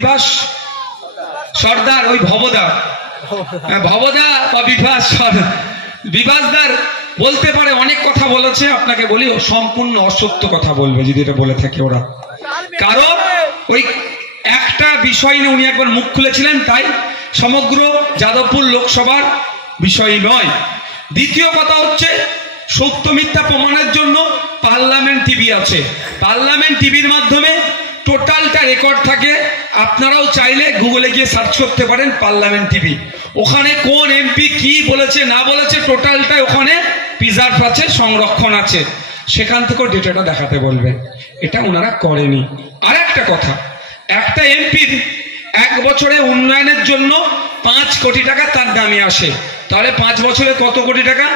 বিভাস সর্দার ওই ভবদা বা বিভাসদার বলতে পারে অনেক কথা বলেছে, আপনাকে বলি সম্পূর্ণ অসত্য কথা বলবে যদি এটা বলে থাকে ওরা। কারণ ওই একটা বিষয় নিয়ে উনি একবার মুখ খুলেছিলেন, তাই সমগ্র যাদবপুর লোকসভার বিষয় নয়। দ্বিতীয় কথা হচ্ছে সত্য মিথ্যা প্রমাণের জন্য পার্লামেন্ট টিভি আছে। পার্লামেন্ট টিভির মাধ্যমে টোটালটা রেকর্ড থাকে। আপনারাও চাইলে গুগলে গিয়ে সার্চ করতে পারেন পার্লামেন্ট টিভি। ওখানে কোন এমপি কি বলেছে না বলেছে টোটালটা ওখানে প্রিজার্ভ আছে, সংরক্ষণ আছে। সেখান থেকেও ডেটাটা দেখাতে বলবেন। এটা ওনারা করেনি। আর একটা কথা, একটা এমপির এক বছরে উন্নয়নের জন্য 5 কোটি টাকা তার দামে আসে। তাহলে 5 বছরে কত কোটি টাকা?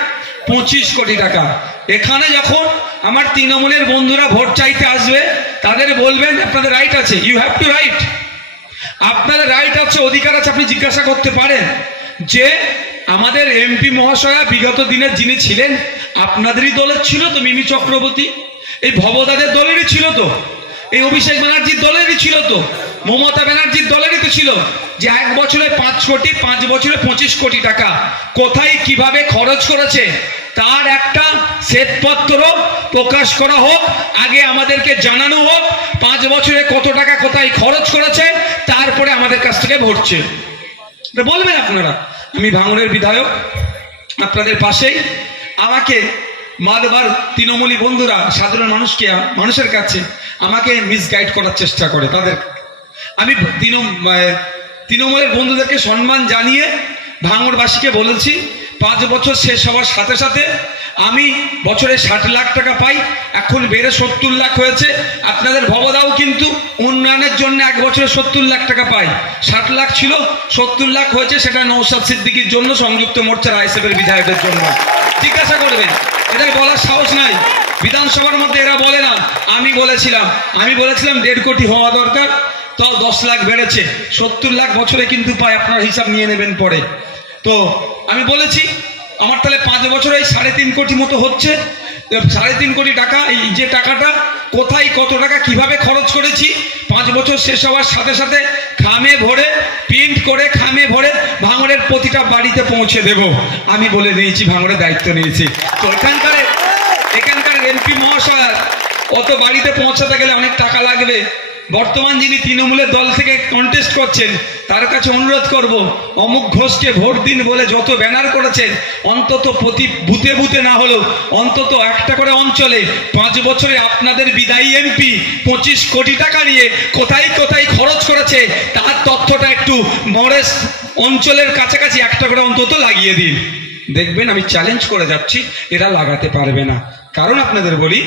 25 কোটি টাকা। এখানে যখন আমার তৃণমূলের বন্ধুরা ভোট চাইতে আসবে, তাদের বলবেন আপনাদের রাইট আছে, ইউ হ্যাভ টু রাইট, আপনাদের রাইট আছে, অধিকার আছে। আপনি জিজ্ঞাসা করতে পারেন যে আমাদের এমপি মহাশয়া বিগত দিনে যিনি ছিলেন আপনাদেরই দলের ছিল তো, মিমি চক্রবর্তী, এই ভবদাদের দলেরই ছিল তো, এই অভিষেক ব্যানার্জির দলেরই ছিল তো, মমতা ব্যানার্জির দলেরই তো ছিল, যে 1 বছরে 5 কোটি, 5 বছরে 25 কোটি টাকা কোথায় কিভাবে খরচ করেছে তার একটা শ্বেতপত্র প্রকাশ করা হোক, আগে আমাদেরকে জানানো হোক 5 বছরে কত টাকা কোথায় খরচ করেছে, তারপরে আমাদের কাছ থেকে ভরছে। বলবেন আপনারা। আমি ভাঙড়ের বিধায়ক, আপনাদের পাশেই। আমাকে মালবার তৃণমূলী বন্ধুরা সাধারণ মানুষের কাছে আমাকে মিসগাইড করার চেষ্টা করে। তাদের আমি তৃণমূলের বন্ধুদেরকে সম্মান জানিয়ে ভাঙড়বাসীকে বলেছি 5 বছর শেষ হওয়ার সাথে সাথে আমি বছরে 60 লাখ টাকা পাই, এখন বেড়ে 70 লাখ হয়েছে। আপনাদের ভবদাও কিন্তু উন্নয়নের জন্য 1 বছরে 70 লাখ টাকা পাই। 60 লাখ ছিল, 70 লাখ হয়েছে, সেটা নওশাদ সিদ্দিকীর জন্য, সংযুক্ত মোর্চার আইএসএফের বিধায়কের জন্য। জিজ্ঞাসা করবেন, এদের বলার সাহস নাই। বিধানসভার মধ্যে এরা বলে না। আমি বলেছিলাম 1.5 কোটি হওয়া দরকার, তাও 10 লাখ বেড়েছে, 70 লাখ বছরে কিন্তু পায়। আপনার হিসাব নিয়ে নেবেন পরে। তো আমি বলেছি আমার তাহলে 5 বছরে 3.5 কোটি মতো হচ্ছে। 3.5 কোটি টাকা, এই যে টাকাটা কোথায় কত টাকা কিভাবে খরচ করেছি 5 বছর শেষ হওয়ার সাথে সাথে খামে ভরে প্রিন্ট করে খামে ভরে ভাঙড়ের প্রতিটা বাড়িতে পৌঁছে দেব। আমি বলে নিয়েছি, ভাঙড়ের দায়িত্ব নিয়েছি। তো এখানকার এমপি মহাশয় অত বাড়িতে পৌঁছাতে গেলে অনেক টাকা লাগবে। বর্তমান যিনি তৃণমূলের দল থেকে কন্টেস্ট করছেন তার কাছে অনুরোধ করব, অমুক ঘোষকে ভোট দিন বলে যত ব্যানার করেছেন অন্তত প্রতি বুথে বুথে না হলেও অন্তত একটা করে অঞ্চলে 5 বছরে আপনাদের বিদায়ী এমপি 25 কোটি টাকা নিয়ে কোথায় কোথায় খরচ করেছে তার তথ্যটা একটু মরেশ অঞ্চলের কাছাকাছি একটা করে অন্তত লাগিয়ে দিন। দেখবেন আমি চ্যালেঞ্জ করে যাচ্ছি, এরা লাগাতে পারবে না। কারণ আপনাদের বলি,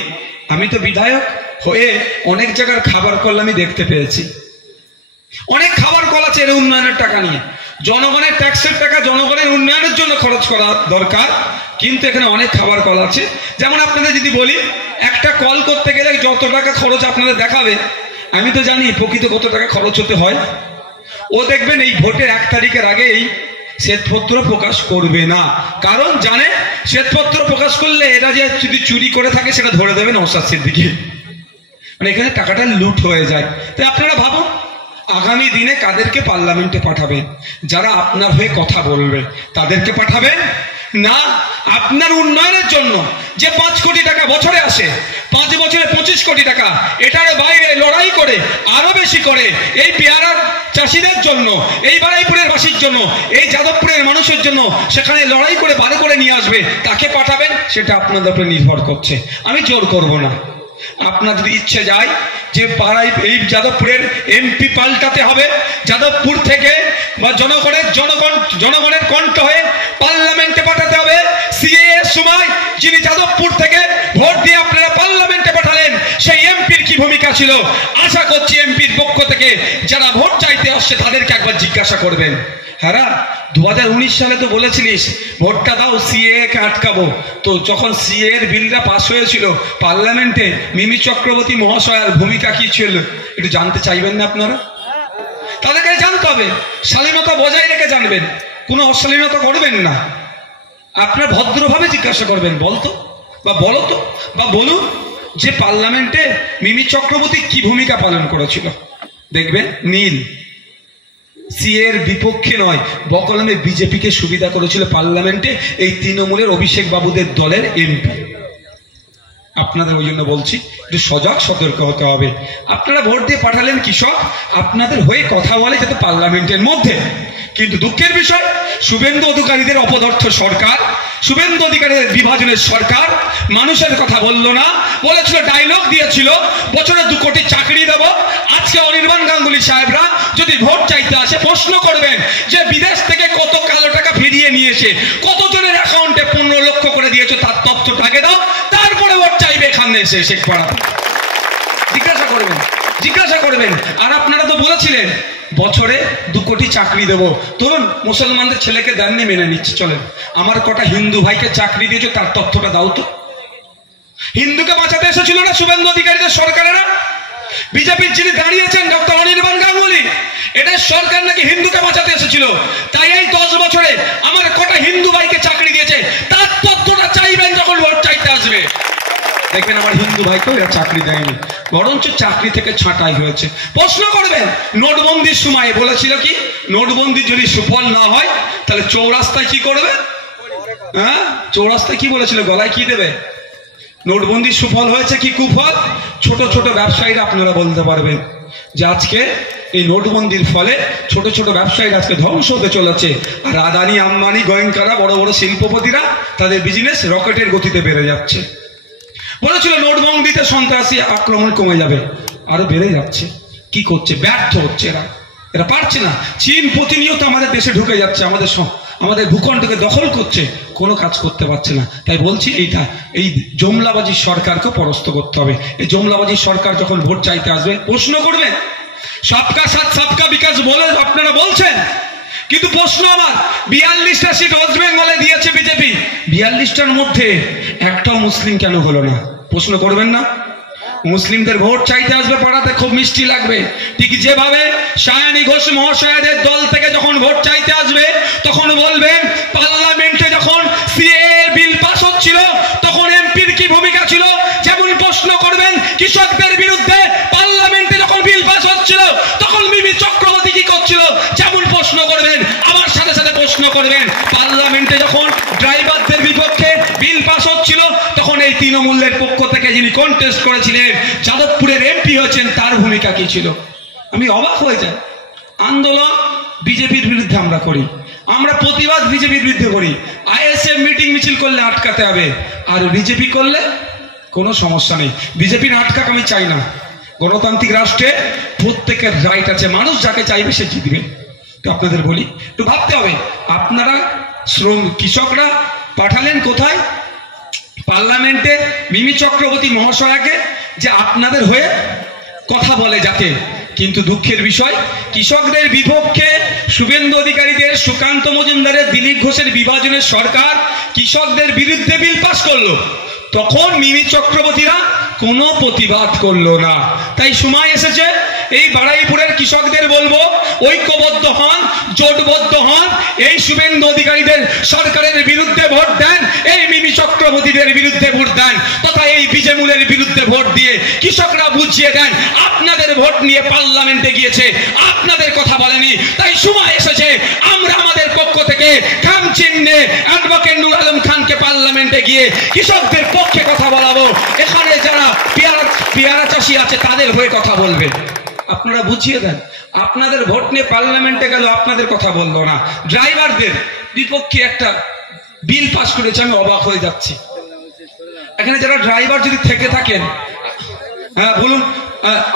আমি তো বিধায়ক হয়ে অনেক জায়গার খাবার কল আমি দেখতে পেয়েছি। অনেক খাবার কল আছে এর উন্নয়নের টাকা নিয়ে। জনগণের ট্যাক্সের টাকা জনগণের উন্নয়নের জন্য খরচ করা দরকার, কিন্তু এখানে অনেক খাবার কল আছে। যেমন আপনাদের যদি বলি, একটা কল করতে গেলে যত টাকা খরচ আপনাদের দেখাবে, আমি তো জানি প্রকৃত কত টাকা খরচ হতে হয়। ও দেখবেন এই ভোটের 1 তারিখের আগে এই শ্বেতপত্র প্রকাশ করবে না। কারণ জানে শ্বেতপত্র প্রকাশ করলে এরা যে যদি চুরি করে থাকে সেটা ধরে দেবে নওশাদ সিদ্দিকী। মানে এখানে টাকাটা লুট হয়ে যায়। তাই আপনারা ভাবুন আগামী দিনে কাদেরকে পার্লামেন্টে পাঠাবেন। যারা আপনার হয়ে কথা বলবে তাদেরকে পাঠাবেন না। আপনার উন্নয়নের জন্য যে 5 কোটি টাকা বছরে আসে, 5 বছরে 25 কোটি টাকা, এটার বাইরে লড়াই করে আরো বেশি করে এই পেয়ারার চাষিদের জন্য, এই বারুইপুরের বাসীর জন্য, এই যাদবপুরের মানুষের জন্য সেখানে লড়াই করে বারো করে নিয়ে আসবে, তাকে পাঠাবেন। সেটা আপনাদের উপরে নির্ভর করছে, আমি জোর করব না। আপনার যদি ইচ্ছে যায় যে পাড়ায় এই যাদবপুরের এমপি পাল্টাতে হবে, যাদবপুর থেকে বা জনগণের কণ্ঠ হয়ে পার্লামেন্টে পাঠাতে হবে। সিএএ সময় যিনি যাদবপুর থেকে ভোট দিয়ে আপনারা পার্লামেন্টে পাঠালেন, সেই এমপির কি ভূমিকা ছিল? আশা করছি এমপির পক্ষ থেকে যারা ভোট চাইতে আসছে তাদেরকে একবার জিজ্ঞাসা করবেন। হ্যাঁ, 2019 সালে তো বলেছিলিস ভোটটা দাও, সিএ কে আটকাবো। তো যখন সিএ এর বিলটা পাস হয়েছিল পার্লামেন্টে, মিমি চক্রবর্তী মহাশয়ের ভূমিকা কি ছিল একটু জানতে চাইবেন না আপনারা? তাদেরকে জানতে হবে, শালীনতা বজায় রেখে জানবেন, কোনো অশালীনতা করবেন না। আপনারা ভদ্রভাবে জিজ্ঞাসা করবেন, বলতো বা বলুন যে পার্লামেন্টে মিমি চক্রবর্তী কি ভূমিকা পালন করেছিল। দেখবেন নীল। সিএর বিপক্ষে নয়, বকলমে বিজেপিকে সুবিধা করেছিল পার্লামেন্টে এই তৃণমূলের অভিষেক বাবুদের দলের এমপি। আপনাদের ওই জন্য বলছি একটু সজাগ সতর্ক হতে হবে। আপনারা ভোট দিয়ে পাঠালেন কৃষক, আপনাদের হয়ে কথা বলে যাতে পার্লামেন্টের মধ্যে, কিন্তু দুঃখের বিষয় শুভেন্দু অধিকারীদের অপদার্থ সরকার, শুভেন্দু অধিকারীদের বিভাজনের সরকার মানুষের কথা বললো না, বলেছিল ডায়লগ দিয়েছিল বছরে 2 কোটি চাকরি দেব। আজকে অনির্বাণ গাঙ্গুলি সাহেবরা যদি ভোট চাইতে আসে প্রশ্ন করবেন যে বিদেশ থেকে কত কালো টাকা ফিরিয়ে নিয়েছে, কতজনের অ্যাকাউন্টে 15 লক্ষ করে দিয়েছে তার তথ্যটাকে দাও, তারপরে ভোট চাইবে এখানে এসে শেখ পাড়াতে। জিজ্ঞাসা করবেন। আর আপনারা তো বলেছিলেন বছরে 2 কোটি চাকরি দেব, ধরুন মুসলমানদের ছেলেকে দেননি, মেনে নিচ্ছে, চলেন। আমার কটা হিন্দু ভাইকে চাকরি দিয়েছে তার তথ্যটা দাও তো। হিন্দুকে বাঁচাতে এসেছিল না শুভেন্দু অধিকারীদের সরকারেরা? বিজেপির যিনি দাঁড়িয়েছেন ডক্টর অনির্বাণ গাঙ্গুলি, এটা সরকার নাকি হিন্দুকে বাঁচাতে এসেছিল, তাই এই 10 বছরে আমার কটা হিন্দু ভাইকে চাকরি দিয়েছে তার তথ্যটা চাইবেন যখন ভোট চাইতে আসবে। দেখেন আমার হিন্দু ভাইকেও এরা চাকরি দেয়নি, বরঞ্চ চাকরি থেকে ছাঁটাই হয়েছে। প্রশ্ন করবেন নোটবন্দির সময় বলেছিল কি নোটবন্দি যদি সুফল না হয় তাহলে চৌরাস্তায় কি করবে? হ্যাঁ, চৌরাস্তায় কি বলেছিল, গলায় কি দেবে? নোটবন্দি সুফল হয়েছে কি কুফল? ছোট ছোট ব্যবসায়ীরা আপনারা বলতে পারবেন যে আজকে এই নোটবন্দির ফলে ছোট ছোট ব্যবসায়ীরা আজকে ধ্বংস হতে চলেছে, আর আদানি আম্বানি গোয়েঙ্কারা বড় বড় শিল্পপতিরা তাদের বিজনেস রকেটের গতিতে বেড়ে যাচ্ছে। বলেছিল নোটবন্দিতে সন্ত্রাসী আক্রমণ কমে যাবে, আরো বেড়ে যাচ্ছে। কি করছে? ব্যর্থ হচ্ছে এরা পারছে না। চীন প্রতিনিয়ত আমাদের দেশে ঢুকে যাচ্ছে, আমাদের ভূখণ্ডকে দখল করছে, কোনো কাজ করতে পারছে না। তাই বলছি এই জমলাবাজির সরকারকে পরাস্ত করতে হবে। এই জমলাবাজির সরকার যখন ভোট চাইতে আসবে প্রশ্ন করবে সবকা সাথ সবকা বিকাশ বলে আপনারা বলছেন, কিন্তু প্রশ্ন আমার 42টা সিট ওয়েস্ট বেঙ্গলে দিয়েছে বিজেপি, 42টার মধ্যে একটাও মুসলিম কেন হলো না? প্রশ্ন করবেন না? মুসলিমদের ভোট চাইতে আসবে পাড়াতে, খুব মিষ্টি লাগবে। ঠিক যেভাবে সায়নী ঘোষ মহাশয়াদের দল থেকে যখন ভোট চাইতে আসবে তখন বলবেন পার্লামেন্টে যখন সিএ বিল পাস হচ্ছিল তখন এমপির কি ভূমিকা ছিল, যেমন প্রশ্ন করবেন কৃষকদের বিরুদ্ধে পার্লামেন্টে যখন বিল পাস হচ্ছিল তখন মিমি চক্রবর্তী কি করছিল, যেমন প্রশ্ন করবেন। আমার সাথে সাথে প্রশ্ন করবেন পার্লামেন্টে যখন ড্রাইভারদের বিপক্ষে বিল পাস হচ্ছিল তখন এই তৃণমূলের পক্ষ থেকে যিনি কন্টেস্ট করেছিলেন যাদবপুরের এমপি হয়েছেন তার ভূমিকা কি ছিল? আমি অবাক হয়ে যাই। আন্দোলন বিজেপির বিরুদ্ধে আমরা করি, আমরা প্রতিবাদ বিজেপির বিরুদ্ধে করি, আইএসএফ মিটিং মিছিল করলে আটকাতে হবে, আর বিজেপি করলে কোনো সমস্যা নেই। বিজেপির আটকাক আমি চাই না। গণতান্ত্রিক রাষ্ট্রে প্রত্যেকের রাইট আছে, মানুষ যাকে চাইবে সে জিতবে। তো আপনাদের বলি একটু ভাবতে হবে। আপনারা কৃষকরা পাঠালেন কোথায়? পার্লামেন্টে মিমি চক্রবর্তী মহাশয়াকে, যে আপনাদের হয়ে কথা বলে যাতে। কিন্তু দুঃখের বিষয় কৃষকদের বিপক্ষে শুভেন্দু অধিকারীদের, সুকান্ত মজুমদারের, দিলীপ ঘোষের বিভাজনের সরকার কৃষকদের বিরুদ্ধে বিল পাস করলো, তখন মিমি চক্রবর্তীরা কোনো প্রতিবাদ করলো না। তাই সময় এসেছে এই বারুইপুরের কৃষকদের বলবো ঐক্যবদ্ধ হন, জোটবদ্ধ হন, এই শুভেন্দু অধিকারীদের সরকারের বিরুদ্ধে ভোট দেন, এই মিমি চক্রবর্তীদের বিরুদ্ধে ভোট দেন, তথা এই বিজেমূলের বিরুদ্ধে ভোট দিয়ে কৃষকরা বুঝিয়ে দেন আপনাদের ভোট নিয়ে পার্লামেন্টে গিয়েছে, আপনাদের কথা বলেনি। তাই সময় এসেছে আমরা আমাদের পক্ষ থেকে খাম চিহ্নে অ্যাডভোকেট নুর আলম খানকে পার্লামেন্টে গিয়ে কৃষকদের পক্ষে কথা বলাবো। এখানে যারা পেয়ারা চাষি আছে তাদের হয়ে কথা বলবে। আপনারা বুঝিয়ে দেন। আপনাদের ভোট নিয়ে পার্লামেন্টে গেল, আপনাদের কথা বললো না। ড্রাইভারদের বিপক্ষে একটা বিল পাস করেছে, আমি অবাক হয়ে যাচ্ছি। এখানে যারা ড্রাইভার যদি থেকে থাকেন, হ্যাঁ বলুন,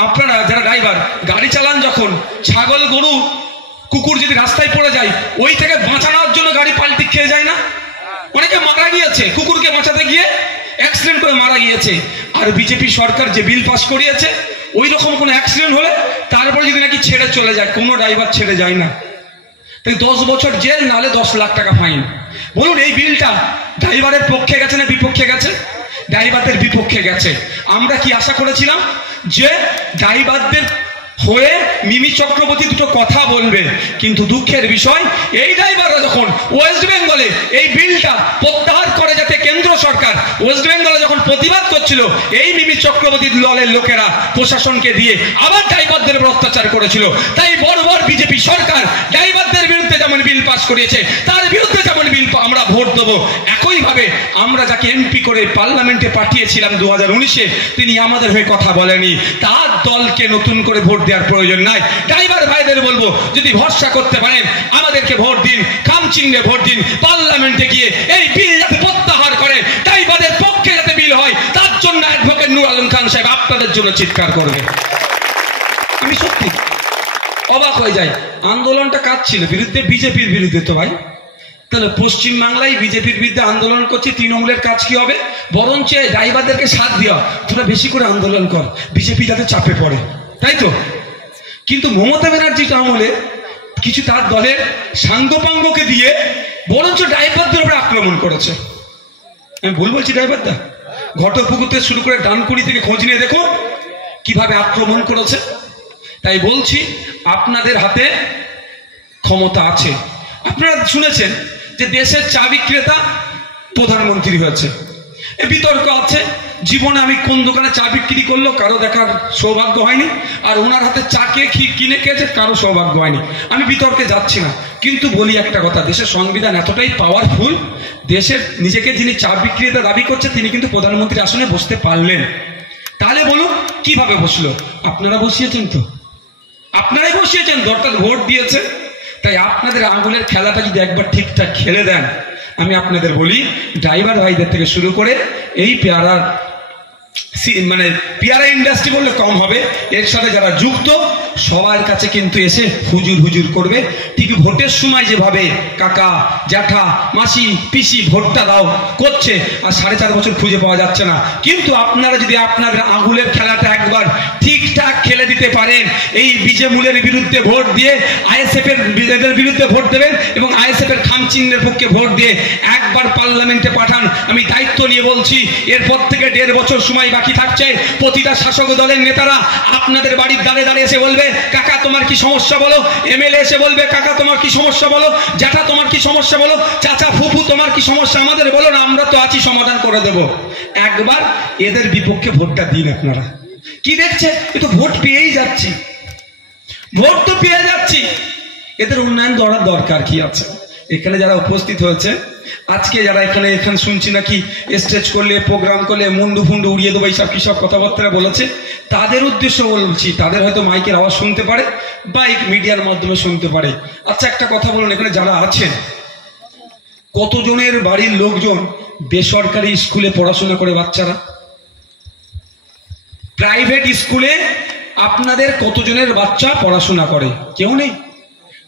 আপনারা যারা ড্রাইভার গাড়ি চালান, যখন ছাগল গরু কুকুর যদি রাস্তায় পড়ে যায় ওই থেকে বাঁচানোর জন্য গাড়ি পাল্টি খেয়ে যায় না? অনেকে মারা গিয়েছে কুকুরকে বাঁচাতে গিয়ে, অ্যাক্সিডেন্ট করে মারা গিয়েছে। আর বিজেপি সরকার যে বিল পাস করিয়েছে, ওই রকম কোনো অ্যাক্সিডেন্ট হলে তারপরে যদি নাকি ছেড়ে চলে যায়, কোনো ড্রাইভার ছেড়ে যায় না। তাই 10 বছর জেল, নাহলে 10 লাখ টাকা ফাইন। বলুন এই বিলটা ড্রাইভারের পক্ষে গেছে না বিপক্ষে গেছে? ড্রাইভারদের বিপক্ষে গেছে। আমরা কি আশা করেছিলাম যে ড্রাইভারদের হয়ে মিমি চক্রবর্তী দুটো কথা বলবে। কিন্তু দুঃখের বিষয়, এই ড্রাইভাররা যখন ওয়েস্ট বেঙ্গলে এই বিলটা প্রত্যাহার করে যাতে কেন্দ্র সরকার, ওয়েস্ট বেঙ্গলে যখন প্রতিবাদ করছিল, এই মিমি চক্রবর্তী দলের লোকেরা প্রশাসনকে দিয়ে আবার ড্রাইভারদের উপর অত্যাচার করেছিল। তাই বড় বিজেপি সরকার ড্রাইভারদের বিরুদ্ধে যেমন বিল পাস করিয়েছে, তার বিরুদ্ধে যেমন বিল আমরা ভোট দেবো। একইভাবে আমরা যাকে এমপি করে পার্লামেন্টে পাঠিয়েছিলাম 2019-এ, তিনি আমাদের হয়ে কথা বলেনি। তার দলকে নতুন করে ভোট দেওয়ার প্রয়োজন নাই। ড্রাইভার ভাইদের বলবো, যদি ভরসা করতে পারেন আমাদেরকে ভোট দিন, খামচিহ্নে ভোট দিন, পার্লামেন্টে গিয়ে এই বিল যাতে প্রত্যাহার করে, ড্রাইভারদের পক্ষে যাতে বিল হয়, তার জন্য অ্যাডভোকেট নূর আলম খান সাহেব আপনাদের জন্য চিৎকার করবে। আমি সত্যি অবাক হয়ে যাই, আন্দোলনটা কাজ ছিল বিরুদ্ধে, বিজেপির বিরুদ্ধে। তো ভাই তাহলে পশ্চিম বাংলায় বিজেপির বিরুদ্ধে আন্দোলন করছে, তৃণমূলের কাজ কি হবে? বরঞ্চ ড্রাইভারদেরকে সাথ দেওয়া, তোরা বেশি করে আন্দোলন কর, বিজেপি যাতে চাপে পড়ে, তাই তো? কিন্তু মমতা ব্যানার্জির আমলে কিছু তার দলের সাঙ্গপাঙ্গকে দিয়ে বরঞ্চ ড্রাইভারদের উপরে আক্রমণ করেছে। আমি ভুল বলছি? ড্রাইভারদা ঘটকপুকুর থেকে শুরু করে ডানকুনি থেকে খোঁজ নিয়ে দেখো কিভাবে আক্রমণ করেছে। তাই বলছি, আপনাদের হাতে ক্ষমতা আছে। আপনারা শুনেছেন যে দেশের চা বিক্রেতা প্রধানমন্ত্রী হয়েছে, এ বিতর্ক আছে। জীবনে আমি কোন দোকানে চা বিক্রি করলো কারো দেখার সৌভাগ্য হয়নি, আর ওনার হাতে চা কে কিনে খেয়েছে কারো সৌভাগ্য হয়নি। আমি বিতর্কে যাচ্ছি না, কিন্তু বলি একটা কথা, দেশের সংবিধান এতটাই পাওয়ারফুল, দেশের নিজেকে যিনি চা বিক্রেতা দাবি করছে তিনি কিন্তু প্রধানমন্ত্রীর আসনে বসতে পারলেন। তাহলে বলুন কিভাবে বসলো? আপনারা বসিয়েছেন তো, আপনারাই বসিয়েছেন, দরকার ভোট দিয়েছে। তাই আপনাদের আঙুলের খেলাটা যদি একবার ঠিকঠাক খেলে দেন, আমি আপনাদের বলি, ড্রাইভার ভাইদের থেকে শুরু করে এই পেয়ারা ইন্ডাস্ট্রি বললে কম হবে, এর সাথে যারা যুক্ত সবার কাছে কিন্তু এসে হুজুর করবে। ঠিক ভোটের সময় যেভাবে কাকা জ্যাঠা মাসি পিসি ভোটটা দাও করছে, আর 4.5 বছর খুঁজে পাওয়া যাচ্ছে না। কিন্তু আপনারা যদি আপনাদের আঙুলের খেলাটা একবার ঠিকঠাক খেলে দিতে পারেন, এই বিজেমূলের বিরুদ্ধে ভোট দিয়ে আইএসএফ এর বিরুদ্ধে ভোট দেবেন এবং আইএসএফ এর খামচিহ্নের পক্ষে ভোট দিয়ে একবার পার্লামেন্টে পাঠান, আমি দায়িত্ব নিয়ে বলছি, এরপর থেকে 1.5 বছর সময় বাকি থাকছে। প্রতিটা শাসক দলের নেতারা আপনাদের বাড়ির দাঁড়িয়ে এসে বলবে, কাকা তোমার কি সমস্যা বলো। এমএলএ এসে বলবে, কাকা তোমার কি সমস্যা বলো। জ্যাঠা তোমার কি সমস্যা বলো। চাচা ফুফু তোমার কি সমস্যা আমাদের বলো না, আমরা তো আছি, সমাধান করে দেব। একবার এদের বিপক্ষে ভোটটা দিন। আপনারা কি দেখছে, এ তো ভোট পেয়েই যাচ্ছি, ভোট তো পেয়ে যাচ্ছি, এদের উন্নয়ন করার দরকার কি আছে? এখানে যারা উপস্থিত হয়েছে আজকে, যারা এখানে শুনছি নাকি স্টেজ করলে প্রোগ্রাম করলে মুন্ডু ফুন্ডু উড়িয়ে দেবো, এইসব কিসব কথাবার্তা বলেছে, তাদের উদ্দেশ্য বলছি। তাদের হয়তো মাইকের আওয়াজ শুনতে পারে বা মিডিয়ার মাধ্যমে শুনতে পারে। আচ্ছা একটা কথা বলুন, এখানে যারা আছেন কতজনের বাড়ির লোকজন বেসরকারি স্কুলে পড়াশোনা করে? বাচ্চারা প্রাইভেট স্কুলে আপনাদের কতজনের বাচ্চা পড়াশোনা করে? কেউ নেই।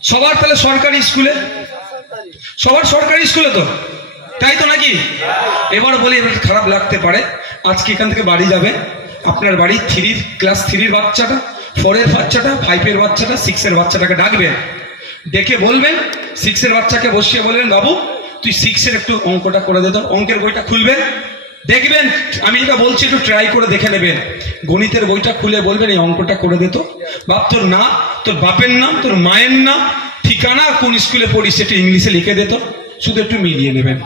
সবার তাহলে সরকারি স্কুলে, সবার সরকারি স্কুলে তো, তাই তো নাকি? এবার বলি, এবার খারাপ লাগতে পারে, আজকে এখান থেকে বাড়ি যাবে, আপনার বাড়ি ক্লাস 3-র বাচ্চাটা, 4-এর বাচ্চাটা, 5-এর বাচ্চাটা, 6-এর বাচ্চাটাকে ডাকবেন, ডেকে বলবেন, 6-এর বাচ্চাকে বসিয়ে বলবেন, বাবু তুই 6-এর একটু অঙ্কটা করে দে তো। অঙ্কের বইটা খুলবেন, দেখবেন, আমি যেটা বলছি একটু ট্রাই করে দেখে নেবেন। গণিতের বইটা খুলে বলবেন, এই অঙ্কটা করে দে তো। বাপ তোর নাম, তোর বাপের নাম, তোর মায়ের নাম, ঠিকানা, কোন স্কুলে পড়িস সেটা ইংলিশে লিখে দে তো, শুধু একটু মিলিয়ে নেবেন।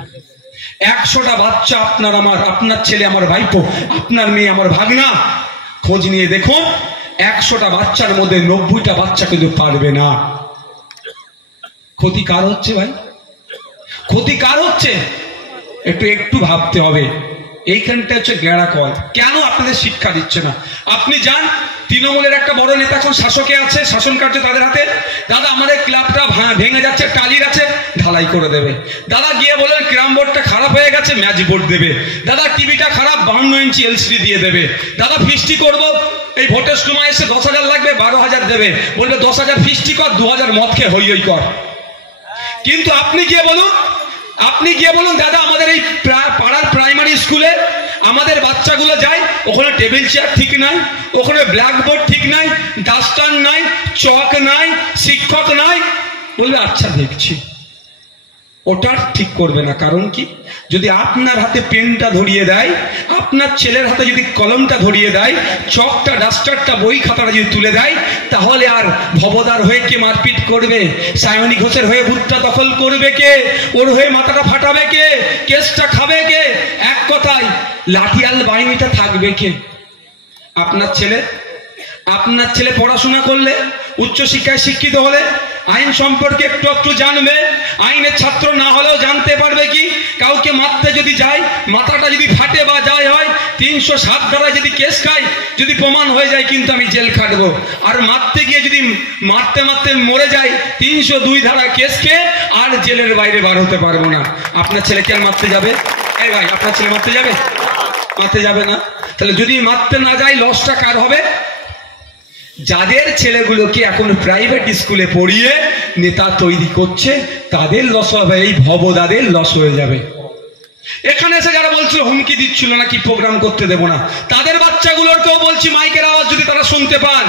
100টা বাচ্চা আপনার আমার, আপনার ছেলে আমার ভাইপো, আপনার মেয়ে আমার ভাগনা, খোঁজ নিয়ে দেখুন 100টা বাচ্চার মধ্যে 90টা বাচ্চা কিন্তু পারবে না। ক্ষতি কার হচ্ছে ভাই? ক্ষতি কার হচ্ছে? একটু ভাবতে হবে। এইখানটা হচ্ছে গেঁড়া কল। কেন আপনাদের শিক্ষা দিচ্ছে না? আপনি যান, তৃণমূলের একটা বড় নেতা এখন শাসকে আছে, শাসন কার্য তাদের হাতে। দাদা আমাদের ক্লাবটা ভেঙে যাচ্ছে, টালির আছে, ঢালাই করে দেবে। দাদা গিয়ে বলেন ক্যারাম বোর্ডটা খারাপ হয়ে গেছে, ম্যাচ বোর্ড দেবে। দাদা টিভিটা খারাপ, 52 ইঞ্চি এলসিডি দিয়ে দেবে। দাদা ফিস্টি করবো, এই ভোটের সময় এসে 10,000 লাগবে, 12,000 দেবে, বলবে 10,000 ফিস্টি কর, 2,000 মদ খেয়ে হই হই কর। কিন্তু আপনি গিয়ে বলুন দাদা আমাদের এই পাড়ার প্রাইমারি স্কুলে আমাদের বাচ্চাগুলো যায়, ওখানে টেবিল চেয়ার ঠিক নাই, ওখানে ব্ল্যাকবোর্ড ঠিক নাই, ডাস্টার নাই, চক নাই, শিক্ষক নাই। বলবে আচ্ছা দেখছি। ওটা ঠিক করবে না, কারণ কি? যদি আপনার হাতে পেনটা ধরিয়ে দেয়, আপনার ছেলের হাতে যদি কলমটা ধরিয়ে দেয়, চকটা ডাস্টারটা বই খাতাটা যদি তুলে দেয়, তাহলে আর ভবদার হয়ে কে মারপিট করবে? সায়নী ঘোষের হয়ে বুথটা দখল করবে কে? ওর হয়ে মাথাটা ফাটাবে কে? কেসটা খাবে কে? এক কথায় লাঠিয়াল বাহিনীটা থাকবে কে? আপনার ছেলে। আপনার ছেলে পড়াশোনা করলে, উচ্চশিক্ষায় শিক্ষিত হলে, আইন সম্পর্কে একটু একটু জানবে, আইনের ছাত্র না হলেও জানতে পারবে কি কাউকে মারতে যদি যায়, মাথাটা যদি ফাটে বা যায় হয়, 307 ধারায় যদি কেস খাই, যদি প্রমাণ হয়ে যায় কিন্তু আমি জেল খাটবো। আর মারতে গিয়ে যদি মারতে মারতে মরে যায়, 302 ধারায় কেস খেয়ে আর জেলের বাইরে বার হতে পারবো না। আপনার ছেলেকে আর মারতে যাবে? এই ভাই, আপনার ছেলে মারতে যাবে? মারতে যাবে না। তাহলে যদি মারতে না যায়, লসটা কার হবে? যাদের ছেলেগুলোকে এখন প্রাইভেট স্কুলে পড়িয়ে নেতা তৈরি করছে তাদের লস হবে, এই ভবদাদের লস হয়ে যাবে। এখানে এসে যারা বলছিল হুমকি দিচ্ছিল নাকি প্রোগ্রাম করতে দেবো না, তাদের বাচ্চাগুলোকেও বলছি মাইকের আওয়াজ যদি তারা শুনতে পান,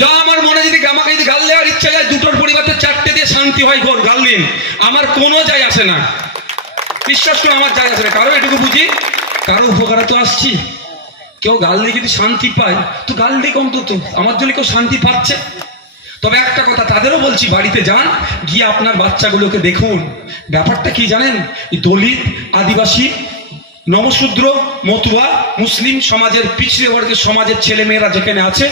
যা আমার মনে যদি আমাকে যদি গাল দেওয়ার ইচ্ছা যায়, দুটোর পরিবর্তে 4টে দিয়ে শান্তি হয়, গাল দিন, আমার কোনো যায় আসে না। বিশ্বাস করে আমার যায় আসে না, কারো এটুকু বুঝি কারো উপকারে তো আসছি। কেউ গাল দিয়ে যদি শান্তি পায় তো গাল দিয়ে অন্তত আমার জন্য কেউ শান্তি পাচ্ছে। তবে একটা কথা তাদেরও বলছি, বাড়িতে যান, গিয়ে আপনার বাচ্চাগুলোকে দেখুন। ব্যাপারটা কি জানেন? দলিত, আদিবাসী, নমশূদ্র, মতুয়া, মুসলিম সমাজের, পিছড়ে বর্গের সমাজের ছেলে মেয়েরা যেখানে আছে,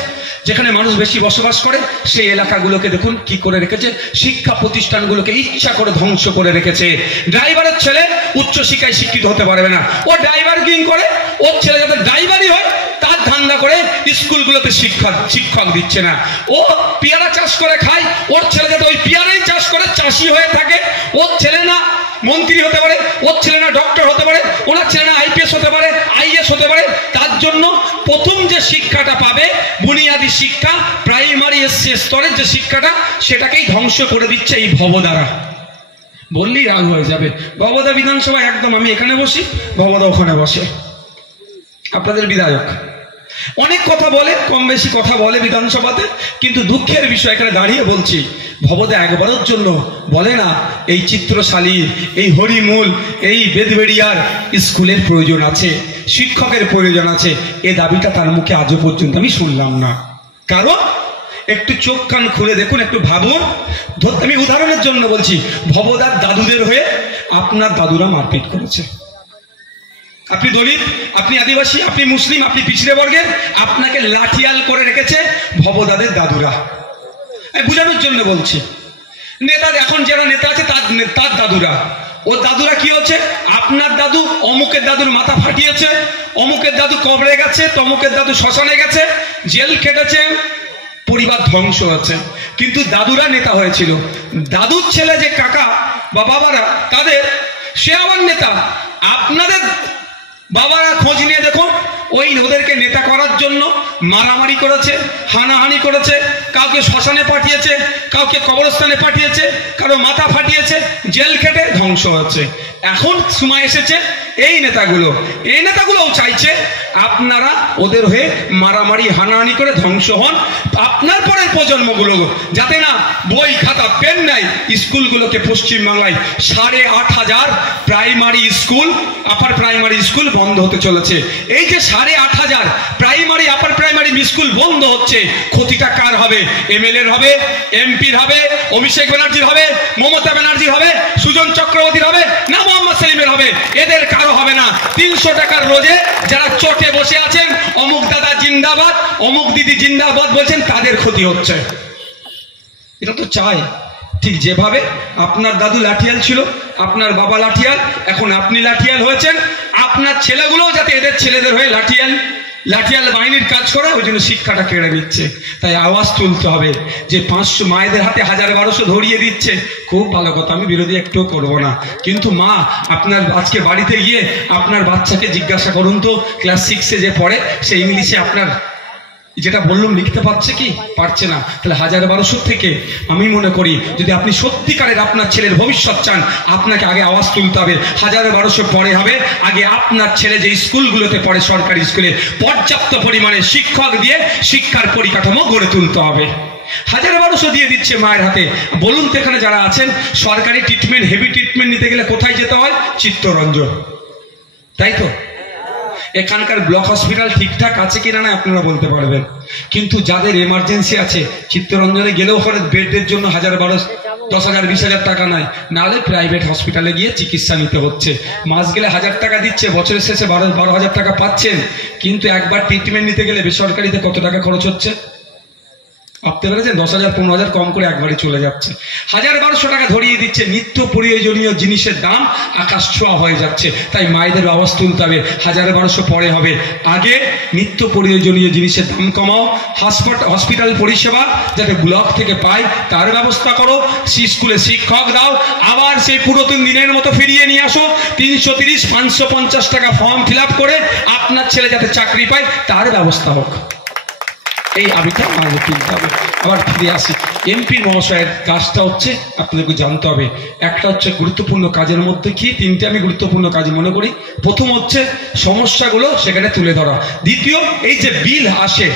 যেখানে মানুষ বেশি বসবাস করে, সেই এলাকাগুলোকে দেখুন কি করে রেখেছে। শিক্ষা প্রতিষ্ঠানগুলোকে ইচ্ছা করে ধ্বংস করে রেখেছে। ড্রাইভারের ছেলে উচ্চশিক্ষায় শিক্ষিত হতে পারবে না, ও ড্রাইভার কিং করে, ওর ছেলে যাতে ড্রাইভারই হয় তার ধান্দা করে স্কুলগুলোতে শিক্ষক দিচ্ছে না। ও পেয়ারা চাষ করে খায়, ওর ছেলে যাতে ওই পেয়ারাই চাষ করে চাষি হয়ে থাকে। ওর ছেলে না মন্ত্রী হতে পারে, ওর ছেলে না ডক্টর হতে পারে, ওনার ছেলে না আইপিএস হতে পারে, আইএস হতে পারে। তার জন্য প্রথম যে শিক্ষাটা পাবে, বুনিয়াদী শিক্ষা, প্রাইমারি স্তরের যে শিক্ষাটা, সেটাকেই ধ্বংস করে দিচ্ছে এই ভবদারা। বললেই রাগ হয়ে যাবে। ভবদা বিধানসভা একদম, আমি এখানে বসি, ভবদা ওখানে বসে। আপনাদের বিধায়ক অনেক কথা বলে, কম বেশি কথা বলে বিধানসভাতে, কিন্তু দুঃখের বিষয় এখানে দাঁড়িয়ে বলছি, ভবদা একবারের জন্য বলে না এই চিত্রশালী, এই হরিমূল, এই বেদবেড়িয়ার স্কুলের প্রয়োজন আছে, শিক্ষকের প্রয়োজন আছে, এ দাবিটা তার মুখে আজও পর্যন্ত আমি শুনলাম না। কারণ একটু চোখ কান খুলে দেখুন, একটু ভাবুন। আমি উদাহরণের জন্য বলছি, ভবদার দাদুদের হয়ে আপনার দাদুরা মারপিট করেছে। আপনি দলিত, আপনি আদিবাসী, আপনি মুসলিম, আপনি পিছড়ে বর্গের, আপনাকে লাঠিয়াল করে রেখেছে ভবদাদের দাদুরা। বুঝানোর জন্য বলছি, নেতা এখন যারা নেতা আছে তার দাদুরা, ও দাদুরা কি হচ্ছে, আপনার দাদু অমুকের দাদুর মাথা ফাটিয়েছে, অমুকের দাদু কবরে গেছে, তমুকের দাদু শ্মশানে গেছে, জেল খেটেছে, পরিবার ধ্বংস হচ্ছে, কিন্তু দাদুরা নেতা হয়েছিল। দাদুর ছেলে যে কাকা বা বাবারা তাদের, সে আবার নেতা। আপনাদের বাবারা খোঁজ নিয়ে দেখুন, ওই ওদেরকে নেতা করার জন্য মারামারি করেছে, হানাহানি করেছে, কাউকে শ্মশানে পাঠিয়েছে, কাউকে কবরস্থানে পাঠিয়েছে, কারো মাথা ফাটিয়েছে, জেল খেটে ধ্বংস হচ্ছে। এখন সময় এসেছে এই নেতাগুলোও চাইছে আপনারা ওদের হয়ে মারামারি হানাহানি করে ধ্বংস হন, আপনার পরের প্রজন্মগুলো যাতে না বই খাতা পেন নাই। স্কুলগুলোকে পশ্চিমবাংলায় 8,500 primary school, upper primary school বন্ধ হতে চলেছে। এই যে 8,500 প্রাইমারি আপার প্রাইমারি স্কুল বন্ধ হচ্ছে, ক্ষতিটা কার হবে? এমএলএর হবে, এমপির হবে, অভিষেক ব্যানার্জির হবে, মমতা ব্যানার্জির হবে, সুজন চক্রবর্তীর হবে না মোহাম্মদ সেলিমের হবে? এদের কারো হবে না। 300 টাকার রোজে যারা চটে বসে আছেন, অমুক দাদা জিন্দাবাদ, অমুক দিদি জিন্দাবাদ বলছেন, তাদের ক্ষতি হচ্ছে। এটা তো চাই। ঠিক যেভাবে আপনার দাদু লাঠিয়াল ছিল, আপনার বাবা লাঠিয়াল, এখন আপনি লাঠিয়াল হয়েছেন, আপনার ছেলেগুলোও যাতে এদের ছেলেদের হয়ে লাঠিয়াল বাহিনীর কাজ করে, ওই জন্য শিক্ষাটা কেড়ে নিচ্ছে। তাই আওয়াজ তুলতে হবে যে 500 মায়েদের হাতে 1000-1200 ধরিয়ে দিচ্ছে, খুব ভালো কথা, আমি বিরোধী একটুও করবো না। কিন্তু মা, আপনার আজকে বাড়িতে গিয়ে আপনার বাচ্চাকে জিজ্ঞাসা করুন তো, ক্লাস 6-এ যে পড়ে, সে ইংলিশে আপনার যেটা বললাম লিখতে পারছে কি? পারছে না। তাহলে 1000-1200 থেকে আমি মনে করি যদি আপনি সত্যিকারের আপনার ছেলের ভবিষ্যৎ চান, আপনাকে আগে আওয়াজ তুলতে হবে। 1000-1200 পরে হবে, আগে আপনার ছেলে যে স্কুলগুলোতে পড়ে, সরকারি স্কুলে পর্যাপ্ত পরিমাণে শিক্ষক দিয়ে শিক্ষার পরিকাঠামো গড়ে তুলতে হবে। 1000-1200 দিয়ে দিচ্ছে মায়ের হাতে। বলুন তো এখানে যারা আছেন, সরকারি ট্রিটমেন্ট, হেভি ট্রিটমেন্ট নিতে গেলে কোথায় যেতে হয়? চিত্তরঞ্জন। তাই তো? এখানকার ব্লক হসপিটাল ঠিকঠাক আছে কিনা না আপনারা বলতে পারবেন, কিন্তু যাদের এমার্জেন্সি আছে চিত্তরঞ্জনে গেলেও হলে বেডের জন্য 1000, 10,000, 20,000 টাকা নাই, নাহলে প্রাইভেট হসপিটালে গিয়ে চিকিৎসা নিতে হচ্ছে। মাস গেলে 1000 টাকা দিচ্ছে, বছরের শেষে 12,000 টাকা পাচ্ছেন, কিন্তু একবার ট্রিটমেন্ট নিতে গেলে বেসরকারিতে কত টাকা খরচ হচ্ছে ভাবতে পেরেছেন? 10,000, 15,000 কম করে একবারই চলে যাচ্ছে। 1000-1200 টাকা ধরিয়ে দিচ্ছে, নিত্য প্রয়োজনীয় জিনিসের দাম আকাশ ছোঁয়া হয়ে যাচ্ছে। তাই মায়েদের আওয়াজ তুলতে হবে, 1000-1200 পরে হবে, আগে নিত্য প্রয়োজনীয় জিনিসের দাম কমাও, হসপিটাল পরিষেবা যাতে ব্লক থেকে পায় তার ব্যবস্থা করো, স্কুলে শিক্ষক দাও, আবার সেই পুরাতন দিনের মতো ফিরিয়ে নিয়ে আসো, 330, 550 টাকা ফর্ম ফিল আপ করে আপনার ছেলে যাতে চাকরি পায় তার ব্যবস্থা হোক। এই আবিটা আমাদের তুলতে হবে। আবার ফিরে আসি, এমপি মহাশয়ের কাজটা হচ্ছে আপনাদেরকে জানতে হবে। একটা হচ্ছে গুরুত্বপূর্ণ কাজের মধ্যে কি 3টে আমি গুরুত্বপূর্ণ কাজ মনে করি। প্রথম হচ্ছে সমস্যাগুলো সেখানে তুলে ধরা। দ্বিতীয়, এই যে বিল আসে,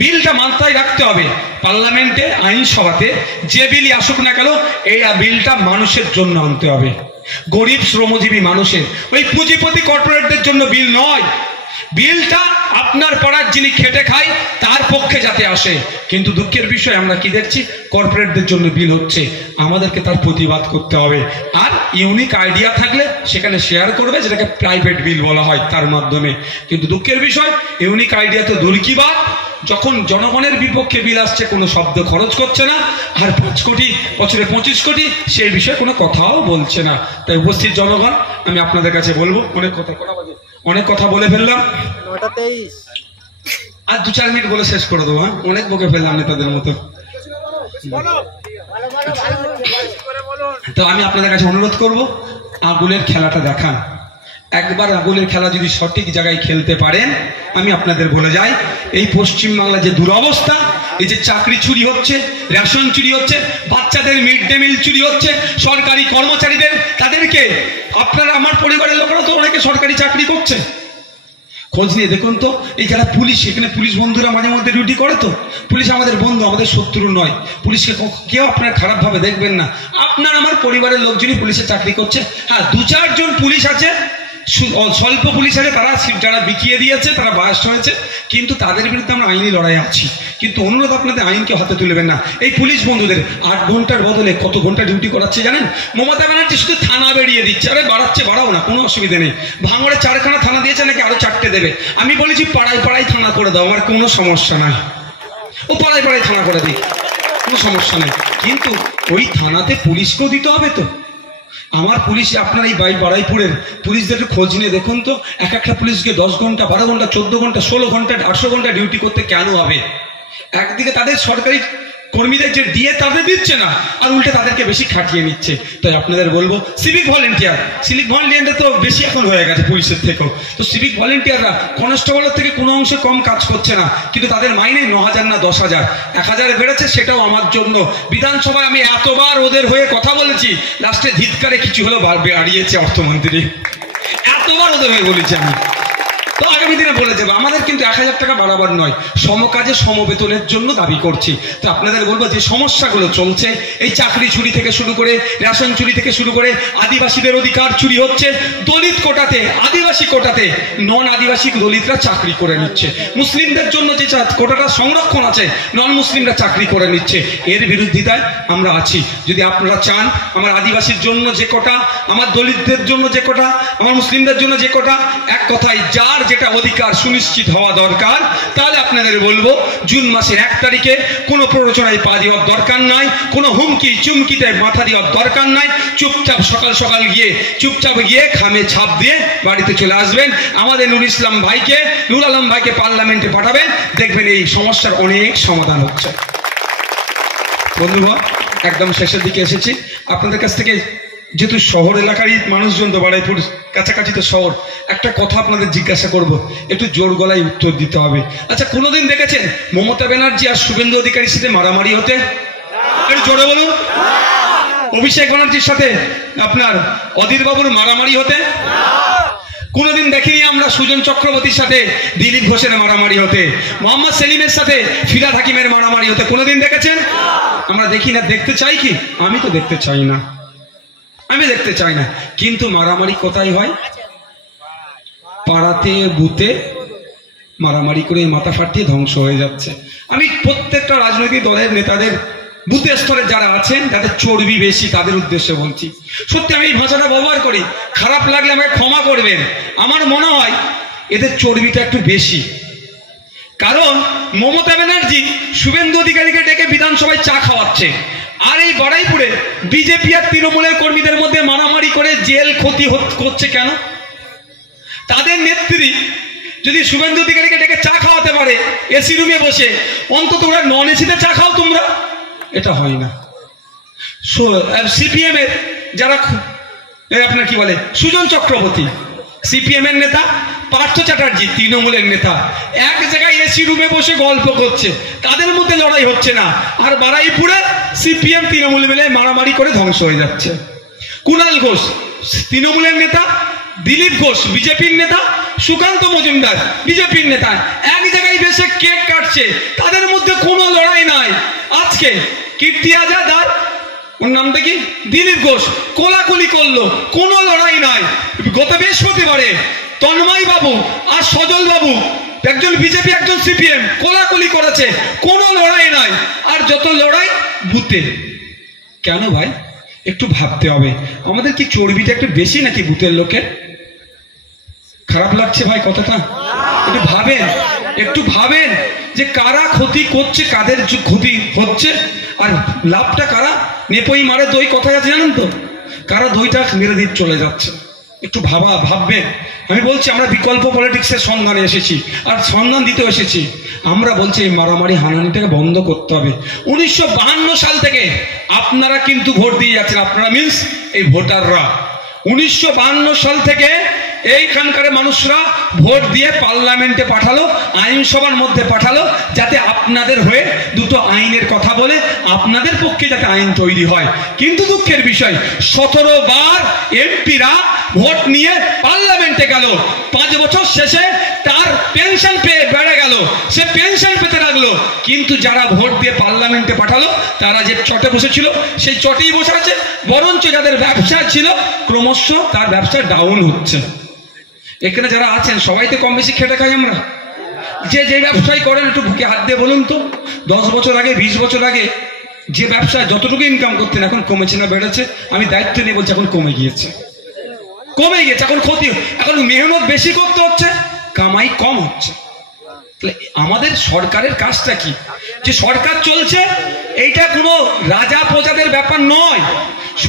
বিলটা মাথায় রাখতে হবে, পার্লামেন্টে আইনসভাতে যে বিলই আসুক না কেন এই বিলটা মানুষের জন্য আনতে হবে, গরিব শ্রমজীবী মানুষের, ওই পুঁজিপতি কর্পোরেটদের জন্য বিল নয়। বিলটা আপনার পাড়ার যিনি খেটে খায় তার পক্ষে যাতে আসে। কিন্তু দুঃখের বিষয় আমরা কি দেখছি, কর্পোরেটদের জন্য বিল হচ্ছে, আমাদেরকে তার প্রতিবাদ করতে হবে। আর ইউনিক আইডিয়া থাকলে সেখানে শেয়ার করবে, যেটাকে প্রাইভেট বিল বলা হয়, তার মাধ্যমে। কিন্তু দুঃখের বিষয়, ইউনিক আইডিয়া তো দূর কি বাত, যখন জনগণের বিপক্ষে বিল আসছে কোনো শব্দ খরচ করছে না, আর 5 কোটি বছরে 25 কোটি সেই বিষয়ে কোনো কথাও বলছে না। তাই উপস্থিত জনগণ, আমি আপনাদের কাছে বলবো, অনেক কথা বলে ফেললাম, 9:23 আর 2-4 মিনিট বলে শেষ করে দেবো। অনেক বকে ফেললাম নেতাদের মতো। তো আমি আপনাদের কাছে অনুরোধ করব, আগুনের খেলাটা দেখান। একবার আগুনের খেলা যদি সঠিক জায়গায় খেলতে পারেন, আমি আপনাদের বলে যাই, এই পশ্চিমবাংলা যে দুরবস্থা, এই যে চাকরি চুরি হচ্ছে, রেশন চুরি হচ্ছে, বাচ্চাদের মিড ডে মিল চুরি হচ্ছে, সরকারি কর্মচারীদের, তাদেরকে আপনারা, আমার পরিবারের লোকেরা তো অনেকে সরকারি চাকরি করছে, খোঁজ নিয়ে দেখুন তো। এই যারা পুলিশ, এখানে পুলিশ বন্ধুরা মাঝে মধ্যে ডিউটি করে, তো পুলিশ আমাদের বন্ধু, আমাদের শত্রু নয়। পুলিশকে কেউ আপনারা খারাপভাবে দেখবেন না। আপনার আমার পরিবারের লোকজনই পুলিশে চাকরি করছে। হ্যাঁ, 2-4 জন পুলিশ আছে, স্বল্প পুলিশ আছে, তারা যারা বিকিয়ে দিয়েছে, তারা বয়স হয়েছে, কিন্তু তাদের বিরুদ্ধে আমরা আইনি লড়াই আছি। কিন্তু অনুরোধ, আপনাদের আইনকে হাতে তুলবেন না। এই পুলিশ বন্ধুদের 8 ঘন্টার বদলে কত ঘন্টা ডিউটি করাচ্ছে জানেন? মমতা ব্যানার্জি শুধু থানা বেরিয়ে দিচ্ছে, আরে বাড়াচ্ছে, বাড়াও না, কোনো অসুবিধা নেই। ভাঙড়ে 4খানা থানা দিয়েছে, নাকি আরো 4টে দেবে। আমি বলেছি পাড়ায় পাড়ায় থানা করে দাও, আমার কোনো সমস্যা নাই, ও পাড়ায় পাড়ায় থানা করে দিই, কোনো সমস্যা নেই। কিন্তু ওই থানাতে পুলিশকেও দিতে হবে তো। আমার পুলিশ, আপনার এই বারুইপুরের পুলিশদের খোঁজ নিয়ে দেখুন তো, একটা পুলিশকে 10 ঘন্টা, 12 ঘন্টা, 14 ঘন্টা, 16 ঘন্টা, 800 ঘন্টা ডিউটি করতে কেন হবে? একদিকে তাদের সরকারি কর্মীদের যে দিয়ে তাদের দিচ্ছে না, আর উল্টে তাদেরকে বেশি খাটিয়ে নিচ্ছে। তাই আপনাদের বলবো, সিভিক ভলেন্টিয়ার তো বেশি এখন হয়ে গেছে পুলিশের থেকেও। তো সিভিক ভলেন্টিয়াররা কনস্টেবলের থেকে কোনো অংশে কম কাজ করছে না, কিন্তু তাদের মাইনে 9,000 না 10,000, 1000 বেড়েছে, সেটাও আমার জন্য। বিধানসভায় আমি এতবার ওদের হয়ে কথা বলেছি, লাস্টে ধিৎকারে কিছু হলো বাড়িয়েছে অর্থমন্ত্রী, এতবার ওদের হয়ে বলেছি আমি। তো আগামী দিনে বলে যাবে, আমাদের কিন্তু 1000 টাকা বাড়াবার নয়, সমকাজে সমবেতনের জন্য দাবি করছি। তো আপনাদের বলবো, যে সমস্যাগুলো চলছে, এই চাকরি চুরি থেকে শুরু করে, রেশন চুরি থেকে শুরু করে, আদিবাসীদের অধিকার চুরি হচ্ছে, দলিত কোটাতে, আদিবাসী কোটাতে নন আদিবাসী দলিতরা চাকরি করে নিচ্ছে, মুসলিমদের জন্য যে কোটাটা সংরক্ষণ আছে নন মুসলিমরা চাকরি করে নিচ্ছে, এর বিরোধিতায় আমরা আছি। যদি আপনারা চান আমার আদিবাসীর জন্য যে কোটা, আমার দলিতদের জন্য যে কোটা, আমার মুসলিমদের জন্য যে কোটা, এক কথায় যার যেটা অধিকার সুনিশ্চিত হওয়া দরকার, তাহলে আপনাদের বলবো, জুন মাসের 1 তারিখে কোনো প্ররোচনায় পা দেওয়ার দরকার নাই, কোনো হুমকি চুমকিতে মাথা দেওয়ার দরকার নাই। চুপচাপ সকাল সকাল গিয়ে, চুপচাপ গিয়ে খামে ছাপ দিয়ে বাড়িতে চলে আসবেন। আমাদের নুরুল আলম ভাইকে পার্লামেন্টে পাঠাবেন, দেখবেন এই সমস্যার অনেক সমাধান হচ্ছে। বন্ধুগণ, একদম শেষের দিকে এসেছি। আপনাদের কাছ থেকে, যেহেতু শহর এলাকারই মানুষজন, তো বারুইপুর কাছাকাছি তো শহর, একটা কথা আপনাদের জিজ্ঞাসা করব, একটু জোর গলায় উত্তর দিতে হবে। আচ্ছা, কোনোদিন দেখেছেন মমতা ব্যানার্জি আর শুভেন্দু অধিকারীর সাথে মারামারি হতে? একটু জোরে বলুন। অভিষেক ব্যানার্জির সাথে আপনার অধীর বাবুর মারামারি হতে? কোনোদিন দেখিনি আমরা সুজন চক্রবর্তীর সাথে দিলীপ ঘোষের মারামারি হতে, মোহাম্মদ সেলিমের সাথে ফিরহাদ হাকিমের মারামারি হতে কোনোদিন দেখেছেন? আমরা দেখি না। দেখতে চাই কি? আমি তো দেখতে চাই না, আমি দেখতে চাই না। কিন্তু মারামারি কোথায় হয়? পাড়াতে বুথে মারামারি করে মাথা ফাটিয়ে ধ্বংস হয়ে যাচ্ছে। আমি প্রত্যেকটা রাজনৈতিক দলের নেতাদের বুথের স্তরে যারা আছেন যাদের চর্বি বেশি তাদের উদ্দেশ্যে বলছি, সত্যি আমি এই ভাষাটা ব্যবহার করি, খারাপ লাগলে আমাকে ক্ষমা করবেন। আমার মনে হয় এদের চর্বিটা একটু বেশি। কারণ মমতা ব্যানার্জি শুভেন্দু অধিকারীকে ডেকে বিধানসভায় চা খাওয়াচ্ছে, আর এই বারুইপুরে বিজেপি আর তৃণমূলের কর্মীদের মধ্যে মারামারি করে জেল ক্ষতি করছে কেন? তাদের নেত্রী যদি শুভেন্দু অধিকারীকে ডেকে চা খাওয়াতে পারে এসি রুমে বসে, অন্তত ওরা নন এসিতে চা খাও তোমরা, এটা হয় না। সিপিএম এর যারা আপনার কি বলে সুজন চক্রবর্তী সিপিএম এর নেতা, পার্থ চ্যাটার্জি তৃণমূলের নেতা, এক জায়গায় এসি রুমে বসে গল্প করছে, তাদের মধ্যে লড়াই হচ্ছে না, আর বারুইপুরে সিপিএম তৃণমূল মিলে মারামারি করে ধ্বংস হয়ে যাচ্ছে। কুণাল ঘোষ তৃণমূলের নেতা, দিলীপ ঘোষ বিজেপির নেতা, সুকান্ত মজুমদার বিজেপির নেতা, এক জায়গায় বসে কেক কাটছে, তাদের মধ্যে কোনো লড়াই নাই। আজকে কীর্তি আজাদ আর ওর নামটা কি দিলীপ ঘোষ কোলাকুলি করলো, কোনো লড়াই নাই। গত বৃহস্পতিবারে তন্ময় বাবু আর সজল বাবু, একজন বিজেপি একজন সিপিএম, কোলাকুলি করেছে, কোনো লড়াই নাই। আর যত লড়াই বুথে। কেন ভাই? একটু ভাবতে হবে, আমাদের কি চর্বিটা একটু বেশি নাকি বুথের লোকের? খারাপ লাগছে ভাই কথাটা? একটু ভাবেন, একটু ভাবেন যে কারা ক্ষতি করছে, কাদের ক্ষতি হচ্ছে, আর লাভটা কারা? নেপই মারে দই কথায় আছে জানেন তো, কারা দইটা মেরে দিয়ে চলে যাচ্ছে। একটু ভাববেন। আমি বলছি আমরা বিকল্প পলিটিক্সের সন্ধানে এসেছি, আর সন্ধান দিতে এসেছি। আমরা বলছি এই মারামারি হানানিটাকে বন্ধ করতে হবে। 1952 সাল থেকে আপনারা কিন্তু ভোট দিয়ে যাচ্ছেন, আপনারা মিনস এই ভোটাররা। 1952 সাল থেকে এইখানকার মানুষরা ভোট দিয়ে পার্লামেন্টে পাঠালো, আইনসভার মধ্যে পাঠালো, যাতে আপনাদের হয়ে দুটো আইনের কথা বলে আপনাদের পক্ষে যাতে আইন তৈরি হয়। কিন্তু দুঃখের বিষয় 17 বার এমপিরা ভোট নিয়ে পার্লামেন্টে গেল, 5 বছর শেষে তার পেনশন পেয়ে বেড়ে গেল, সে পেনশন পেতে লাগলো। কিন্তু যারা ভোট দিয়ে পার্লামেন্টে পাঠালো তারা যে চটে বসেছিল সেই চটেই বসে আছে, বরঞ্চ যাদের ব্যবসা ছিল ক্রমশ তার ব্যবসা ডাউন হচ্ছে। এখানে যারা আছেন সবাই তো কম বেশি খেটে খাই আমরা। যে ব্যবসায় করেন একটু বুকে হাত দিয়ে বলুন তো, 10 বছর আগে 20 বছর আগে যে ব্যবসায় যতটুকু ইনকাম করতেন এখন কমেছে না বেড়েছে? আমি দায়িত্ব নিয়ে বলছি এখন কমে গিয়েছে, এখন ক্ষতি, এখন মেহনত বেশি করতে হচ্ছে, কামাই কম হচ্ছে। তাহলে আমাদের সরকারের কাজটা কি? যে সরকার চলছে এইটা কোনো রাজা প্রজাদের ব্যাপার নয়,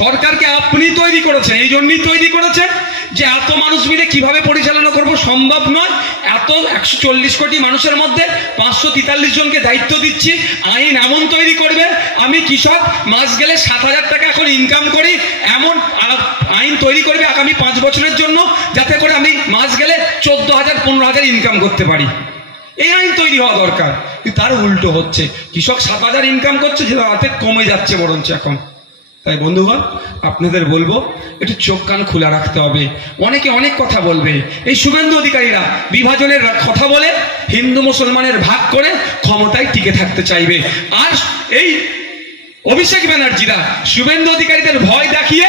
সরকারকে আপনি তৈরি করেছেন, এই জন্যই তৈরি করেছেন যে এত মানুষ মিলে কিভাবে পরিচালনা করব সম্ভব নয়। এত 140 কোটি মানুষের মধ্যে 543 জনকে দায়িত্ব দিচ্ছি, আইন এমন তৈরি করবে আমি কৃষক মাস গেলে 7,000 টাকা এখন ইনকাম করি, এমন আইন তৈরি করবে আগামী 5 বছরের জন্য, যাতে করে আমি মাস গেলে 14,000 15,000 ইনকাম করতে পারি। এই আইন তৈরি হওয়া দরকার, কিন্তু তার উল্টো হচ্ছে। কৃষক 7,000 ইনকাম করছে, সেটা হাতে কমে যাচ্ছে বরঞ্চ এখন। তাই বন্ধুগণ আপনাদের বলবো একটু চোখ কান খোলা রাখতে হবে। অনেকে অনেক কথা বলবে, এই শুভেন্দু অধিকারীরা বিভাজনের কথা বলে হিন্দু মুসলমানের ভাগ করে ক্ষমতায় টিকে থাকতে চাইবে, আর এই অভিষেক ব্যানার্জিরা শুভেন্দু অধিকারীদের ভয় দেখিয়ে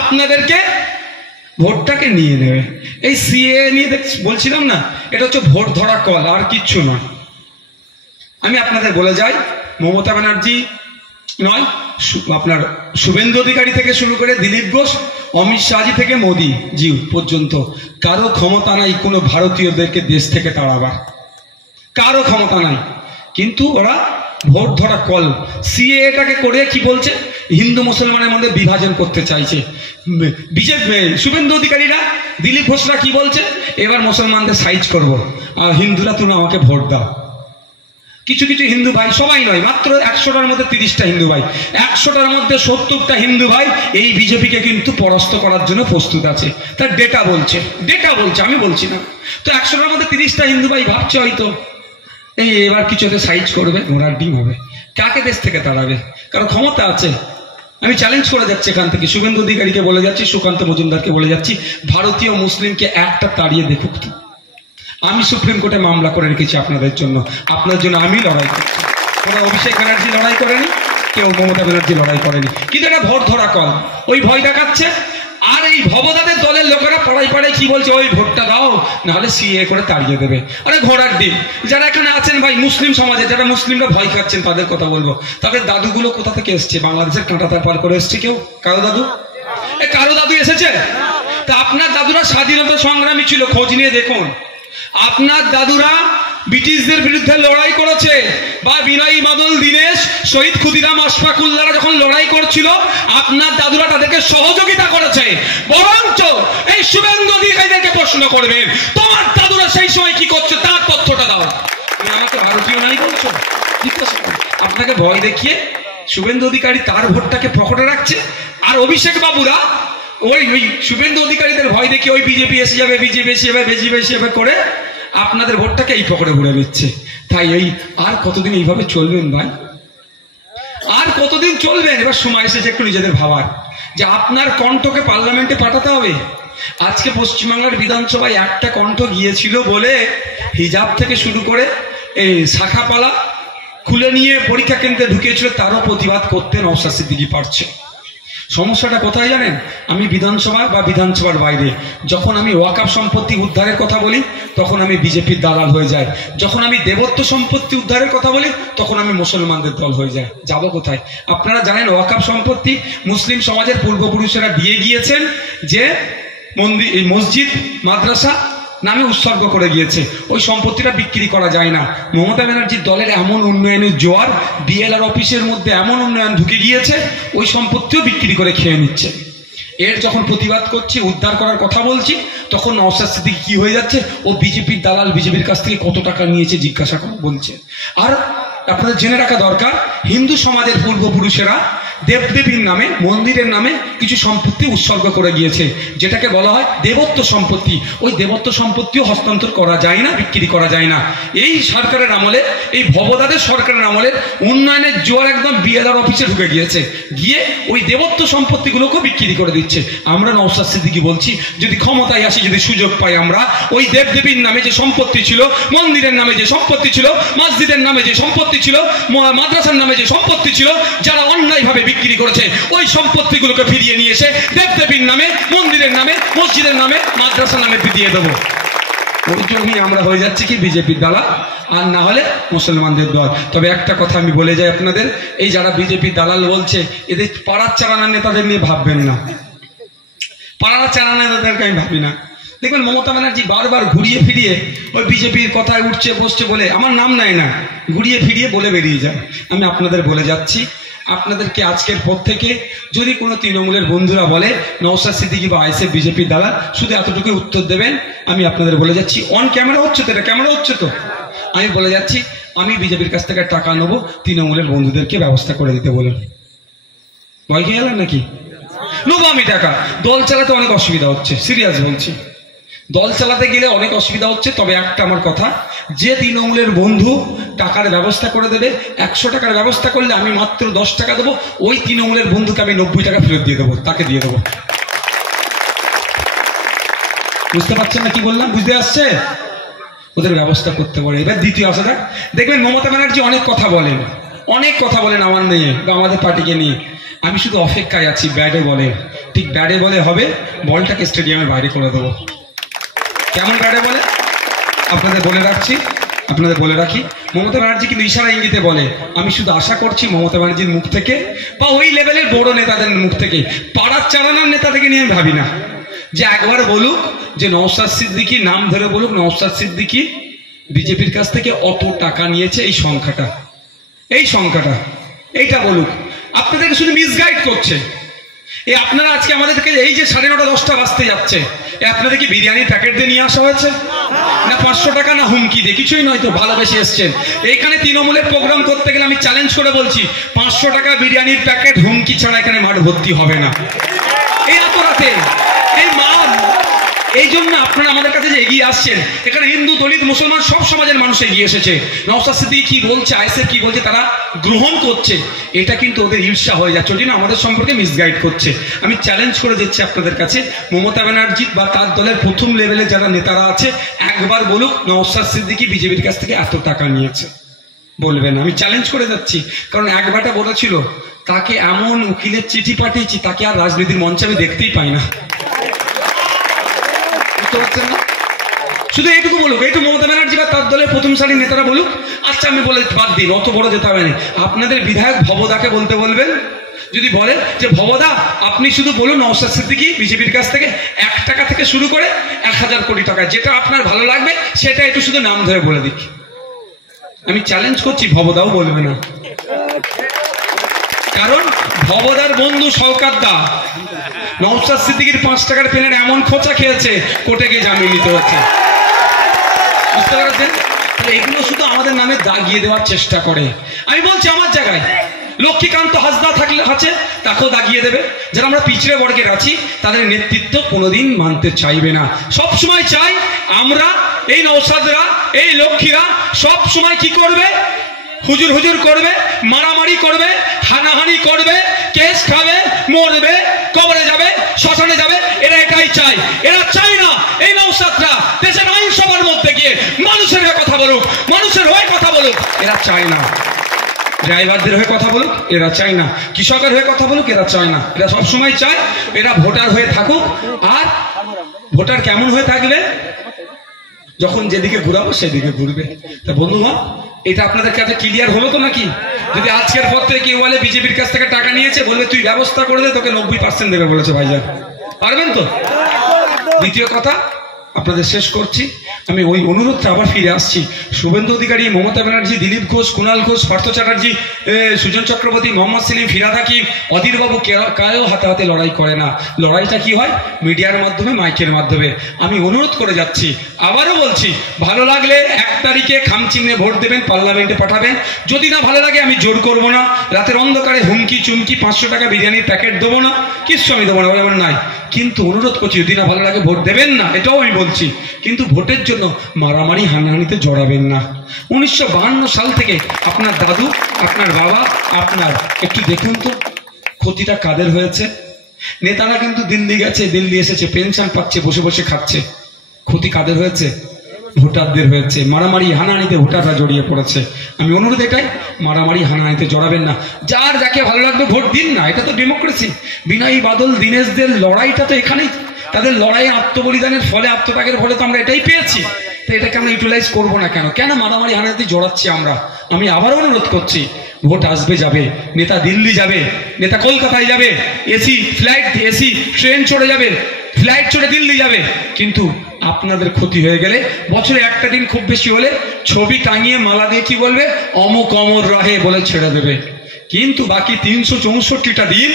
আপনাদেরকে ভোটটাকে নিয়ে নেবে। এই সিএ নিয়ে বলছিলাম না, এটা হচ্ছে ভোট ধরা কল, আর কিচ্ছু নয়। আমি আপনাদের বলে যাই, মমতা ব্যানার্জি নয়, আপনার শুভেন্দু অধিকারী থেকে শুরু করে দিলীপ ঘোষ, অমিত শাহজি থেকে মোদি জি পর্যন্ত কারো ক্ষমতা নাই কোনো ভারতীয়দেরকে দেশ থেকে তাড়াবার, কারো ক্ষমতা নাই। কিন্তু ওরা ভোট ধরা কল, সিএটাকে করে কি বলছে, হিন্দু মুসলমানের মধ্যে বিভাজন করতে চাইছে। বিজেপি শুভেন্দু অধিকারীরা দিলীপ ঘোষরা কি বলছে, এবার মুসলমানদের সাইজ করবো, আর হিন্দুরা তুমি আমাকে ভোট দাও। কিছু কিছু হিন্দু ভাই, সবাই নয়, মাত্র 100টার মধ্যে 30টা হিন্দু ভাই, 100টার মধ্যে 70টা হিন্দু ভাই এই বিজেপিকে কিন্তু পরাস্ত করার জন্য প্রস্তুত আছে। তার ডেটা বলছে, আমি বলছি না। তো 100টার মধ্যে 30টা হিন্দু ভাই ভাবছে হয়তো এই এবার কিছুতে সাইজ করবে, ঘোড়ার ডিম হবে। কাকে দেশ থেকে তাড়াবে? কারণ ক্ষমতা আছে। আমি চ্যালেঞ্জ করে যাচ্ছি এখান থেকে, শুভেন্দু অধিকারীকে বলে যাচ্ছি, সুকান্ত মজুমদারকে বলে যাচ্ছি, ভারতীয় মুসলিমকে একটা তাড়িয়ে দেখুক। আমি সুপ্রিম কোর্টে মামলা করে রেখেছি আপনাদের জন্য, আপনার জন্য আমি লড়াই করছি। কোনো অভিষেক ব্যানার্জি লড়াই করেনি, কেউ মমতা ব্যানার্জি লড়াই করেনি, কিন্তু এটা ভোট ধরা কল, ওই ভয় দেখাচ্ছে। আর এই ভবদাদের দলের লোকেরা পাড়ায় পাড়ায় কি বলছে, ওই ভোটটা দাও নাহলে সিএ করে তাড়িয়ে দেবে। আরে ঘোড়ার ডিম। যারা এখানে আছেন ভাই মুসলিম সমাজে, যারা মুসলিমরা ভয় খাচ্ছেন তাদের কথা বলবো, তাদের দাদুগুলো কোথা থেকে এসছে? বাংলাদেশের কাঁটাতার পার করে এসছে কেউ? কারো দাদু? কারো দাদু এসেছে? তা আপনার দাদুরা স্বাধীনতা সংগ্রামী ছিল, খোঁজ নিয়ে দেখুন। আপনার দাদুরা ব্রিটিশদের বিরুদ্ধে লড়াই করেছে, বা বিনয়ী বাদল দীনেশ, শহীদ ক্ষুদিরাম আশফাকুল্লাহরা যখন লড়াই করছিল আপনার দাদুরা তাদেরকে সহযোগিতা করেছে। বরঞ্চ এই শুভেন্দু অধিকারীদেরকে প্রশ্ন করবেন, তোমার দাদুরা সেই সময় কি করছে তার তথ্যটা দাও। তুমি আমাকে ভারতীয় নাই বলছো? আপনাকে ভয় দেখিয়ে শুভেন্দু অধিকারী তার ভোটটাকে পকেটে রাখছে, আর অভিষেক বাবুরা ওই শুভেন্দু অধিকারীদের ভয় দেখিয়ে ওই বিজেপি এসে যাবে, বিজেপি এসে যাবে, বিজেপি এসে যাবে করে আপনাদের ভোটটাকে এই পকেটে ঘুরে নিচ্ছে। তাই এই আর কতদিন এইভাবে চলবেন ভাই? আর কতদিন চলবেন? এবার সময় এসেছে একটু নিজেদের ভাবার যে আপনার কণ্ঠকে পার্লামেন্টে পাঠাতে হবে। আজকে পশ্চিমবাংলার বিধানসভায় একটা কণ্ঠ গিয়েছিল বলে হিজাব থেকে শুরু করে এই শাখাপালা খুলে নিয়ে পরীক্ষা কেন্দ্রে ঢুকিয়েছিল, তারও প্রতিবাদ করতে নওশাদ সিদ্দিকী পারছে। সমস্যাটা কোথায় জানেন? আমি বিধানসভা বা বিধানসভার বাইরে যখন আমি ওয়াকফ সম্পত্তি উদ্ধারের কথা বলি তখন আমি বিজেপির দালাল হয়ে যাই, যখন আমি দেবত্ব সম্পত্তি উদ্ধারের কথা বলি তখন আমি মুসলমানদের দল হয়ে যাই। যাব কোথায়? আপনারা জানেন ওয়াকফ সম্পত্তি মুসলিম সমাজের পূর্বপুরুষেরা দিয়ে গিয়েছেন, যে মসজিদ মাদ্রাসা নামে উৎসর্গ করে গিয়েছে, ওই সম্পত্তিটা বিক্রি করা যায় না। মমতা ব্যানার্জির দলের এমন উন্নয়নের জোয়ার, বিএলআর অফিসের মধ্যে এমন উন্নয়ন ঢুকে গিয়েছে, ওই সম্পত্তিও বিক্রি করে খেয়ে নিচ্ছে। এর যখন প্রতিবাদ করছি, উদ্ধার করার কথা বলছি, তখন নওশাদ সিদ্দিকী কি হয়ে যাচ্ছে, ও বিজেপির দালাল, বিজেপির কাছ থেকে কত টাকা নিয়েছে জিজ্ঞাসা করে বলছে। আর আপনাদের জেনে রাখা দরকার, হিন্দু সমাজের পূর্বপুরুষেরা দেবদেবীর নামে, মন্দিরের নামে কিছু সম্পত্তি উৎসর্গ করে গিয়েছে, যেটাকে বলা হয় দেবত্ব সম্পত্তি। ওই দেবত্ব সম্পত্তিও হস্তান্তর করা যায় না, বিক্রি করা যায় না। এই সরকারের আমলে, এই ভবদাদের সরকারের আমলে উন্নয়নের জোয়ার একদম বিএলআর অফিসে ঢুকে গিয়েছে, গিয়ে ওই দেবত্ব সম্পত্তিগুলোকে বিক্রি করে দিচ্ছে। আমরা নওশাদ সিদ্দিকী বলছি, যদি ক্ষমতায় আসি, যদি সুযোগ পাই, আমরা ওই দেবদেবীর নামে যে সম্পত্তি ছিল, মন্দিরের নামে যে সম্পত্তি ছিল, মসজিদের নামে যে সম্পত্তি ছিল, মাদ্রাসার নামে যে সম্পত্তি ছিল, যারা অন্যায়ভাবে বিক্রি করেছে, ওই সম্পত্তিগুলোকে ফিরিয়ে নিয়ে এসে দেবদেবীর নামে, মন্দিরের নামে, মসজিদের নামে, মাদ্রাসার নামে ফিরিয়ে দেবো। ওই জন্যই আমরা হয়ে যাচ্ছি কি বিজেপির দালাল, আর না হলে মুসলমানদের দল। তবে একটা কথা আমি বলে যাই আপনাদের, এই যারা বিজেপির দালাল বলছে, এদের পাড়ার চালানার নেতাদের নিয়ে ভাববেন না। পাড়ার চালানার নেতাদেরকে আমি ভাবি না। দেখবেন মমতা ব্যানার্জি বারবার ঘুরিয়ে ফিরিয়ে ওই বিজেপির কথায় উঠছে বসছে বলে আমার নাম নেয় না, ঘুরিয়ে ফিরিয়ে বলে বেরিয়ে যায়। আমি আপনাদের বলে যাচ্ছি, আপনাদেরকে আজকের পর থেকে যদি কোনো তৃণমূলের বন্ধুরা বলে নওশাদ সিদ্দিকী বা আইএসএফ বিজেপির দালাল, শুধু এতটুকু উত্তর দেবেন। আমি আপনাদের বলে যাচ্ছি, অন ক্যামেরা হচ্ছে তো, এটা ক্যামেরা হচ্ছে তো, আমি বলে যাচ্ছি, আমি বিজেপির কাছ থেকে টাকা নেবো, তৃণমূলের বন্ধুদেরকে ব্যবস্থা করে দিতে বলুন। ভয় খেয়ে গেলেন নাকি? নেবো আমি টাকা। দল চালাতে অনেক অসুবিধা হচ্ছে, সিরিয়াস বলছি, দল চালাতে গেলে অনেক অসুবিধা হচ্ছে। তবে একটা আমার কথা, যে তৃণমূলের বন্ধু টাকার ব্যবস্থা করে দেবে, 100 টাকার ব্যবস্থা করলে আমি মাত্র 10 টাকা দেবো, ওই তৃণমূলের বন্ধুকে আমি 90 টাকা ফেরত দিয়ে দেবো, তাকে দিয়ে দেবো। বুঝতে পারছেন না কি বললাম? বুঝতে আসছে? ওদের ব্যবস্থা করতে পারে। এবার দ্বিতীয় আশাটা দেখবেন, মমতা ব্যানার্জি অনেক কথা বলেন, অনেক কথা বলেন আমার নিয়ে বা আমাদের পার্টিকে নিয়ে। আমি শুধু অপেক্ষায় আছি ব্যাটে বলে, ঠিক ব্যাটে বলে হবে, বলটাকে স্টেডিয়ামের বাইরে করে দেবো। কেমন ব্যাটে বলে আপনাদের বলে রাখছি, আপনাদের বলে রাখি, মমতা ব্যানার্জি কিন্তু ইশারা ইঙ্গিতে বলে। আমি শুধু আশা করছি মমতা ব্যানার্জির মুখ থেকে বা ওই লেভেলের বড় নেতাদের মুখ থেকে, পাড়ার চালানোর নেতা থেকে নিয়ে আমি ভাবি না, যে একবার বলুক যে নওশাদ সিদ্দিকী, নাম ধরে বলুক নওশাদ সিদ্দিকী বিজেপির কাছ থেকে অত টাকা নিয়েছে, এই সংখ্যাটা, এই সংখ্যাটা, এইটা বলুক। আপনাদেরকে শুধু মিসগাইড করছে। এই আপনারা আজকে আমাদেরকে এই যে 9:30 10টা বাজতে যাচ্ছে, আপনাদের কি বিরিয়ানির প্যাকেট দিয়ে নিয়ে আসা হয়েছে না 500 টাকা না হুমকি দিয়ে? কিছুই নয় তো, ভালোবেসে এসছেন। এইখানে তৃণমূলের প্রোগ্রাম করতে গেলে আমি চ্যালেঞ্জ করে বলছি, 500 টাকা বিরিয়ানির প্যাকেট হুমকি ছাড়া এখানে মাঠ ভর্তি হবে না। এই এত রাতে এই মাঠ, এই জন্য আপনারা আমাদের কাছে যে এগিয়ে আসছেন, এখানে হিন্দু, দলিত, মুসলমান সব সমাজের মানুষ এগিয়ে এসেছে। নওশাদ সিদ্দিকী কি বলছে, আইএসএফ কি বলছে, তারা গ্রহণ করছে। এটা কিন্তু ওদের ঈর্ষা হয়ে যাচ্ছে, ওই জন্য আমাদের সম্পর্কে মিসগাইড করছে। আমি চ্যালেঞ্জ করে দিচ্ছি আপনাদের কাছে, মমতা ব্যানার্জি বা তার দলের প্রথম লেভেলে যারা নেতারা আছে, একবার বলুক নওশাদ সিদ্দিকী বিজেপির কাছ থেকে এত টাকা নিয়েছে। বলবেন। আমি চ্যালেঞ্জ করে যাচ্ছি, কারণ এক বেটা বলেছিল তাকে এমন উকিলের চিঠি পাঠিয়েছি তাকে আর রাজনীতির মঞ্চে আমি দেখতেই পাই না। বুঝতে পারছেন না? শুধু এইটুকু বলুক, এইটুকু মমতা ব্যানার্জি বা তার দলের প্রথম সারির নেতারা বলুক, আচ্ছা আমি বলে বাদ দিন, অত বড় যেতে হবে না। আপনাদের বিধায়ক ভবদাকে বলতে বলবেন, যদি বলে যে ভবদা আপনি শুধু বলুন নওশাদ সিদ্দিকী বিজেপির কাছ থেকে 1 টাকা থেকে শুরু করে 1000 কোটি টাকা, যেটা আপনার ভালো লাগবে সেটা একটু শুধু নাম ধরে বলে দিক। আমি চ্যালেঞ্জ করছি, ভবদাও বলবে না, কারণ ভবদার বন্ধু শওকত দা নওশাদ সিদ্দিকীর 5 টাকার পেনের এমন খোঁচা খেয়েছে কোর্টে গিয়ে জামিন নিতে হচ্ছে। বুঝতে পারছেন? এগুলো শুধু আমাদের নামে দাগিয়ে দেওয়ার চেষ্টা করে। আমি বলছি আমার জায়গায় লক্ষ্মীকান্ত হাসদা থাকলে আছে, তাকেও দাগিয়ে দেবে। যারা আমরা পিছড়ে বর্গের আছি তাদের নেতৃত্ব কোনোদিন মানতে চাইবে না। সব সময় চাই আমরা এই নওশাদরা, এই লক্ষ্মীরা সব সময় কি করবে? হুজুর হুজুর করবে, মারামারি করবে, হানাহানি করবে, কেস খাবে, মরবে, কবরে যাবে, শ্মশানে যাবে। এরা এটাই চাই। এরা চায় না এই নওশাদরা দেশের আইনসভার মধ্যে গিয়ে মানুষের হয়ে কথা বলুক, মানুষের হয়ে কথা বলুক। এরা চায় না ড্রাইভারদের হয়ে কথা বলুক, এরা চায় না কৃষকের হয়ে কথা বলুক, এরা চায় না। এরা সবসময় চায় এরা ভোটার হয়ে থাকুক। আর ভোটার কেমন হয়ে থাকবে? যখন যেদিকে ঘুরাবো সেদিকে ঘুরবে। তা বন্ধুগণ, এটা আপনাদের কাছে ক্লিয়ার হলো তো নাকি? যদি আজকের পর থেকে কেউ বলে বিজেপির কাছ থেকে টাকা নিয়েছে, বলবে তুই ব্যবস্থা করে দে, তোকে 90% দেবে বলেছে ভাইজান। পারবেন তো? দ্বিতীয় কথা আপনাদের শেষ করছি, আমি ওই অনুরোধটা আবার ফিরে আসছি। শুভেন্দু অধিকারী, মমতা ব্যানার্জি, দিলীপ ঘোষ, কুণাল ঘোষ, পার্থ চ্যাটার্জি, সুজন চক্রবর্তী, মোহাম্মদ সেলিম, ফিরাদ হাকিম, অধীরবাবু কায়ও হাতে হাতে লড়াই করে না। লড়াইটা কি হয়? মিডিয়ার মাধ্যমে, মাইকের মাধ্যমে। আমি অনুরোধ করে যাচ্ছি, আবারও বলছি, ভালো লাগলে 1 তারিখে খামচিহ্নে ভোট দেবেন, পার্লামেন্টে পাঠাবেন। যদি না ভালো লাগে আমি জোর করবো না, রাতের অন্ধকারে হুমকি চুমকি 500 টাকা বিরিয়ানির প্যাকেট দেবো না, কিচ্ছু আমি দেবো না, এমন নাই। কিন্তু অনুরোধ করছি, যদি না ভালো লাগে ভোট দেবেন না, এটাও আমি বলছি। কিন্তু ভোটের জন্য মারামারি হানাহানিতে জড়াবেন না। 1952 সাল থেকে আপনার দাদু, আপনার বাবা, আপনার একটু দেখুন তো ক্ষতিটা কাদের হয়েছে। নেতারা কিন্তু দিল্লি গেছে, দিল্লি এসেছে, পেনশন পাচ্ছে, বসে বসে খাচ্ছে। ক্ষতি কাদের হয়েছে? ভোটারদের হয়েছে। মারামারি হানাহানিতে ভোটাররা জড়িয়ে পড়েছে। আমি অনুরোধ এটাই, মারামারি হানাহানিতে জড়াবেন না। যার যাকে ভালো লাগবে ভোট দিন না, এটা তো ডেমোক্রেসি। বিনয় বাদল দীনেশদের লড়াইটা তো এখানেই, তাদের লড়াই আত্মবলিদানের ফলে, আত্মত্যাগের ফলে তো আমরা এটাই পেয়েছি। তো এটাকে আমরা ইউটিলাইজ করবো না কেন? কেন মারামারি হানাহানিতে জড়াচ্ছি আমরা? আমি আবারও অনুরোধ করছি, ভোট আসবে যাবে, নেতা দিল্লি যাবে, নেতা কলকাতায় যাবে, এসি ফ্লাইট, এসি ট্রেন চড়ে যাবে, ফ্লাইট চড়ে দিল্লি যাবে। কিন্তু আপনাদের ক্ষতি হয়ে গেলে বছরে একটা দিন খুব বেশি হলে ছবি টাঙিয়ে মালা দিয়ে কি বলবে? অমুক অমর রাহে বলে ছেড়ে দেবে। কিন্তু বাকি 364টা দিন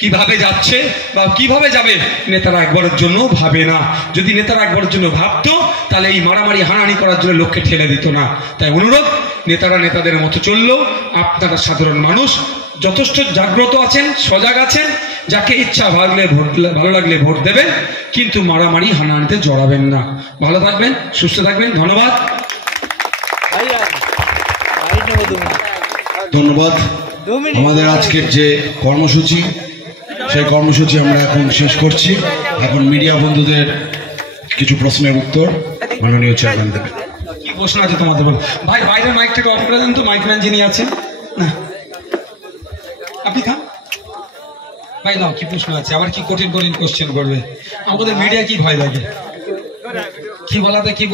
কিভাবে যাচ্ছে বা কিভাবে যাবে নেতারা একবারের জন্য ভাবে না। যদি নেতারা একবারের জন্য ভাবতো তাহলে এই মারামারি হানাহানি করার জন্য লোককে ঠেলে দিত না। তাই অনুরোধ, নেতারা নেতাদের মতো চললেও আপনারা সাধারণ মানুষ যথেষ্ট জাগ্রত আছেন, সজাগ আছেন। যাকে ইচ্ছা ভালো লাগলে ভোট দেবেন, কিন্তু মারামারি হানাহানিতে জড়াবেন না। ভালো থাকবেন, সুস্থ থাকবেন। ধন্যবাদ। ধন্যবাদ। আমাদের আজকের যে কর্মসূচি, সেই কর্মসূচি আমরা এখন শেষ করছি। এখন মিডিয়া বন্ধুদের কিছু প্রশ্নের উত্তর মাননীয় চেয়ারম্যান দেবেন। কি প্রশ্ন আছে তোমাদের? বল ভাই, বাইরের মাইক থেকে অফ করে দেন তো, মাইকম্যান যিনি আছেন। না আপনি খান ভাই, নাও কি প্রশ্ন আছে? আবার কি কঠিন কঠিন কোশ্চেন করবে? আমাদের মিডিয়া কি ভয় লাগে? কি বলাতে কি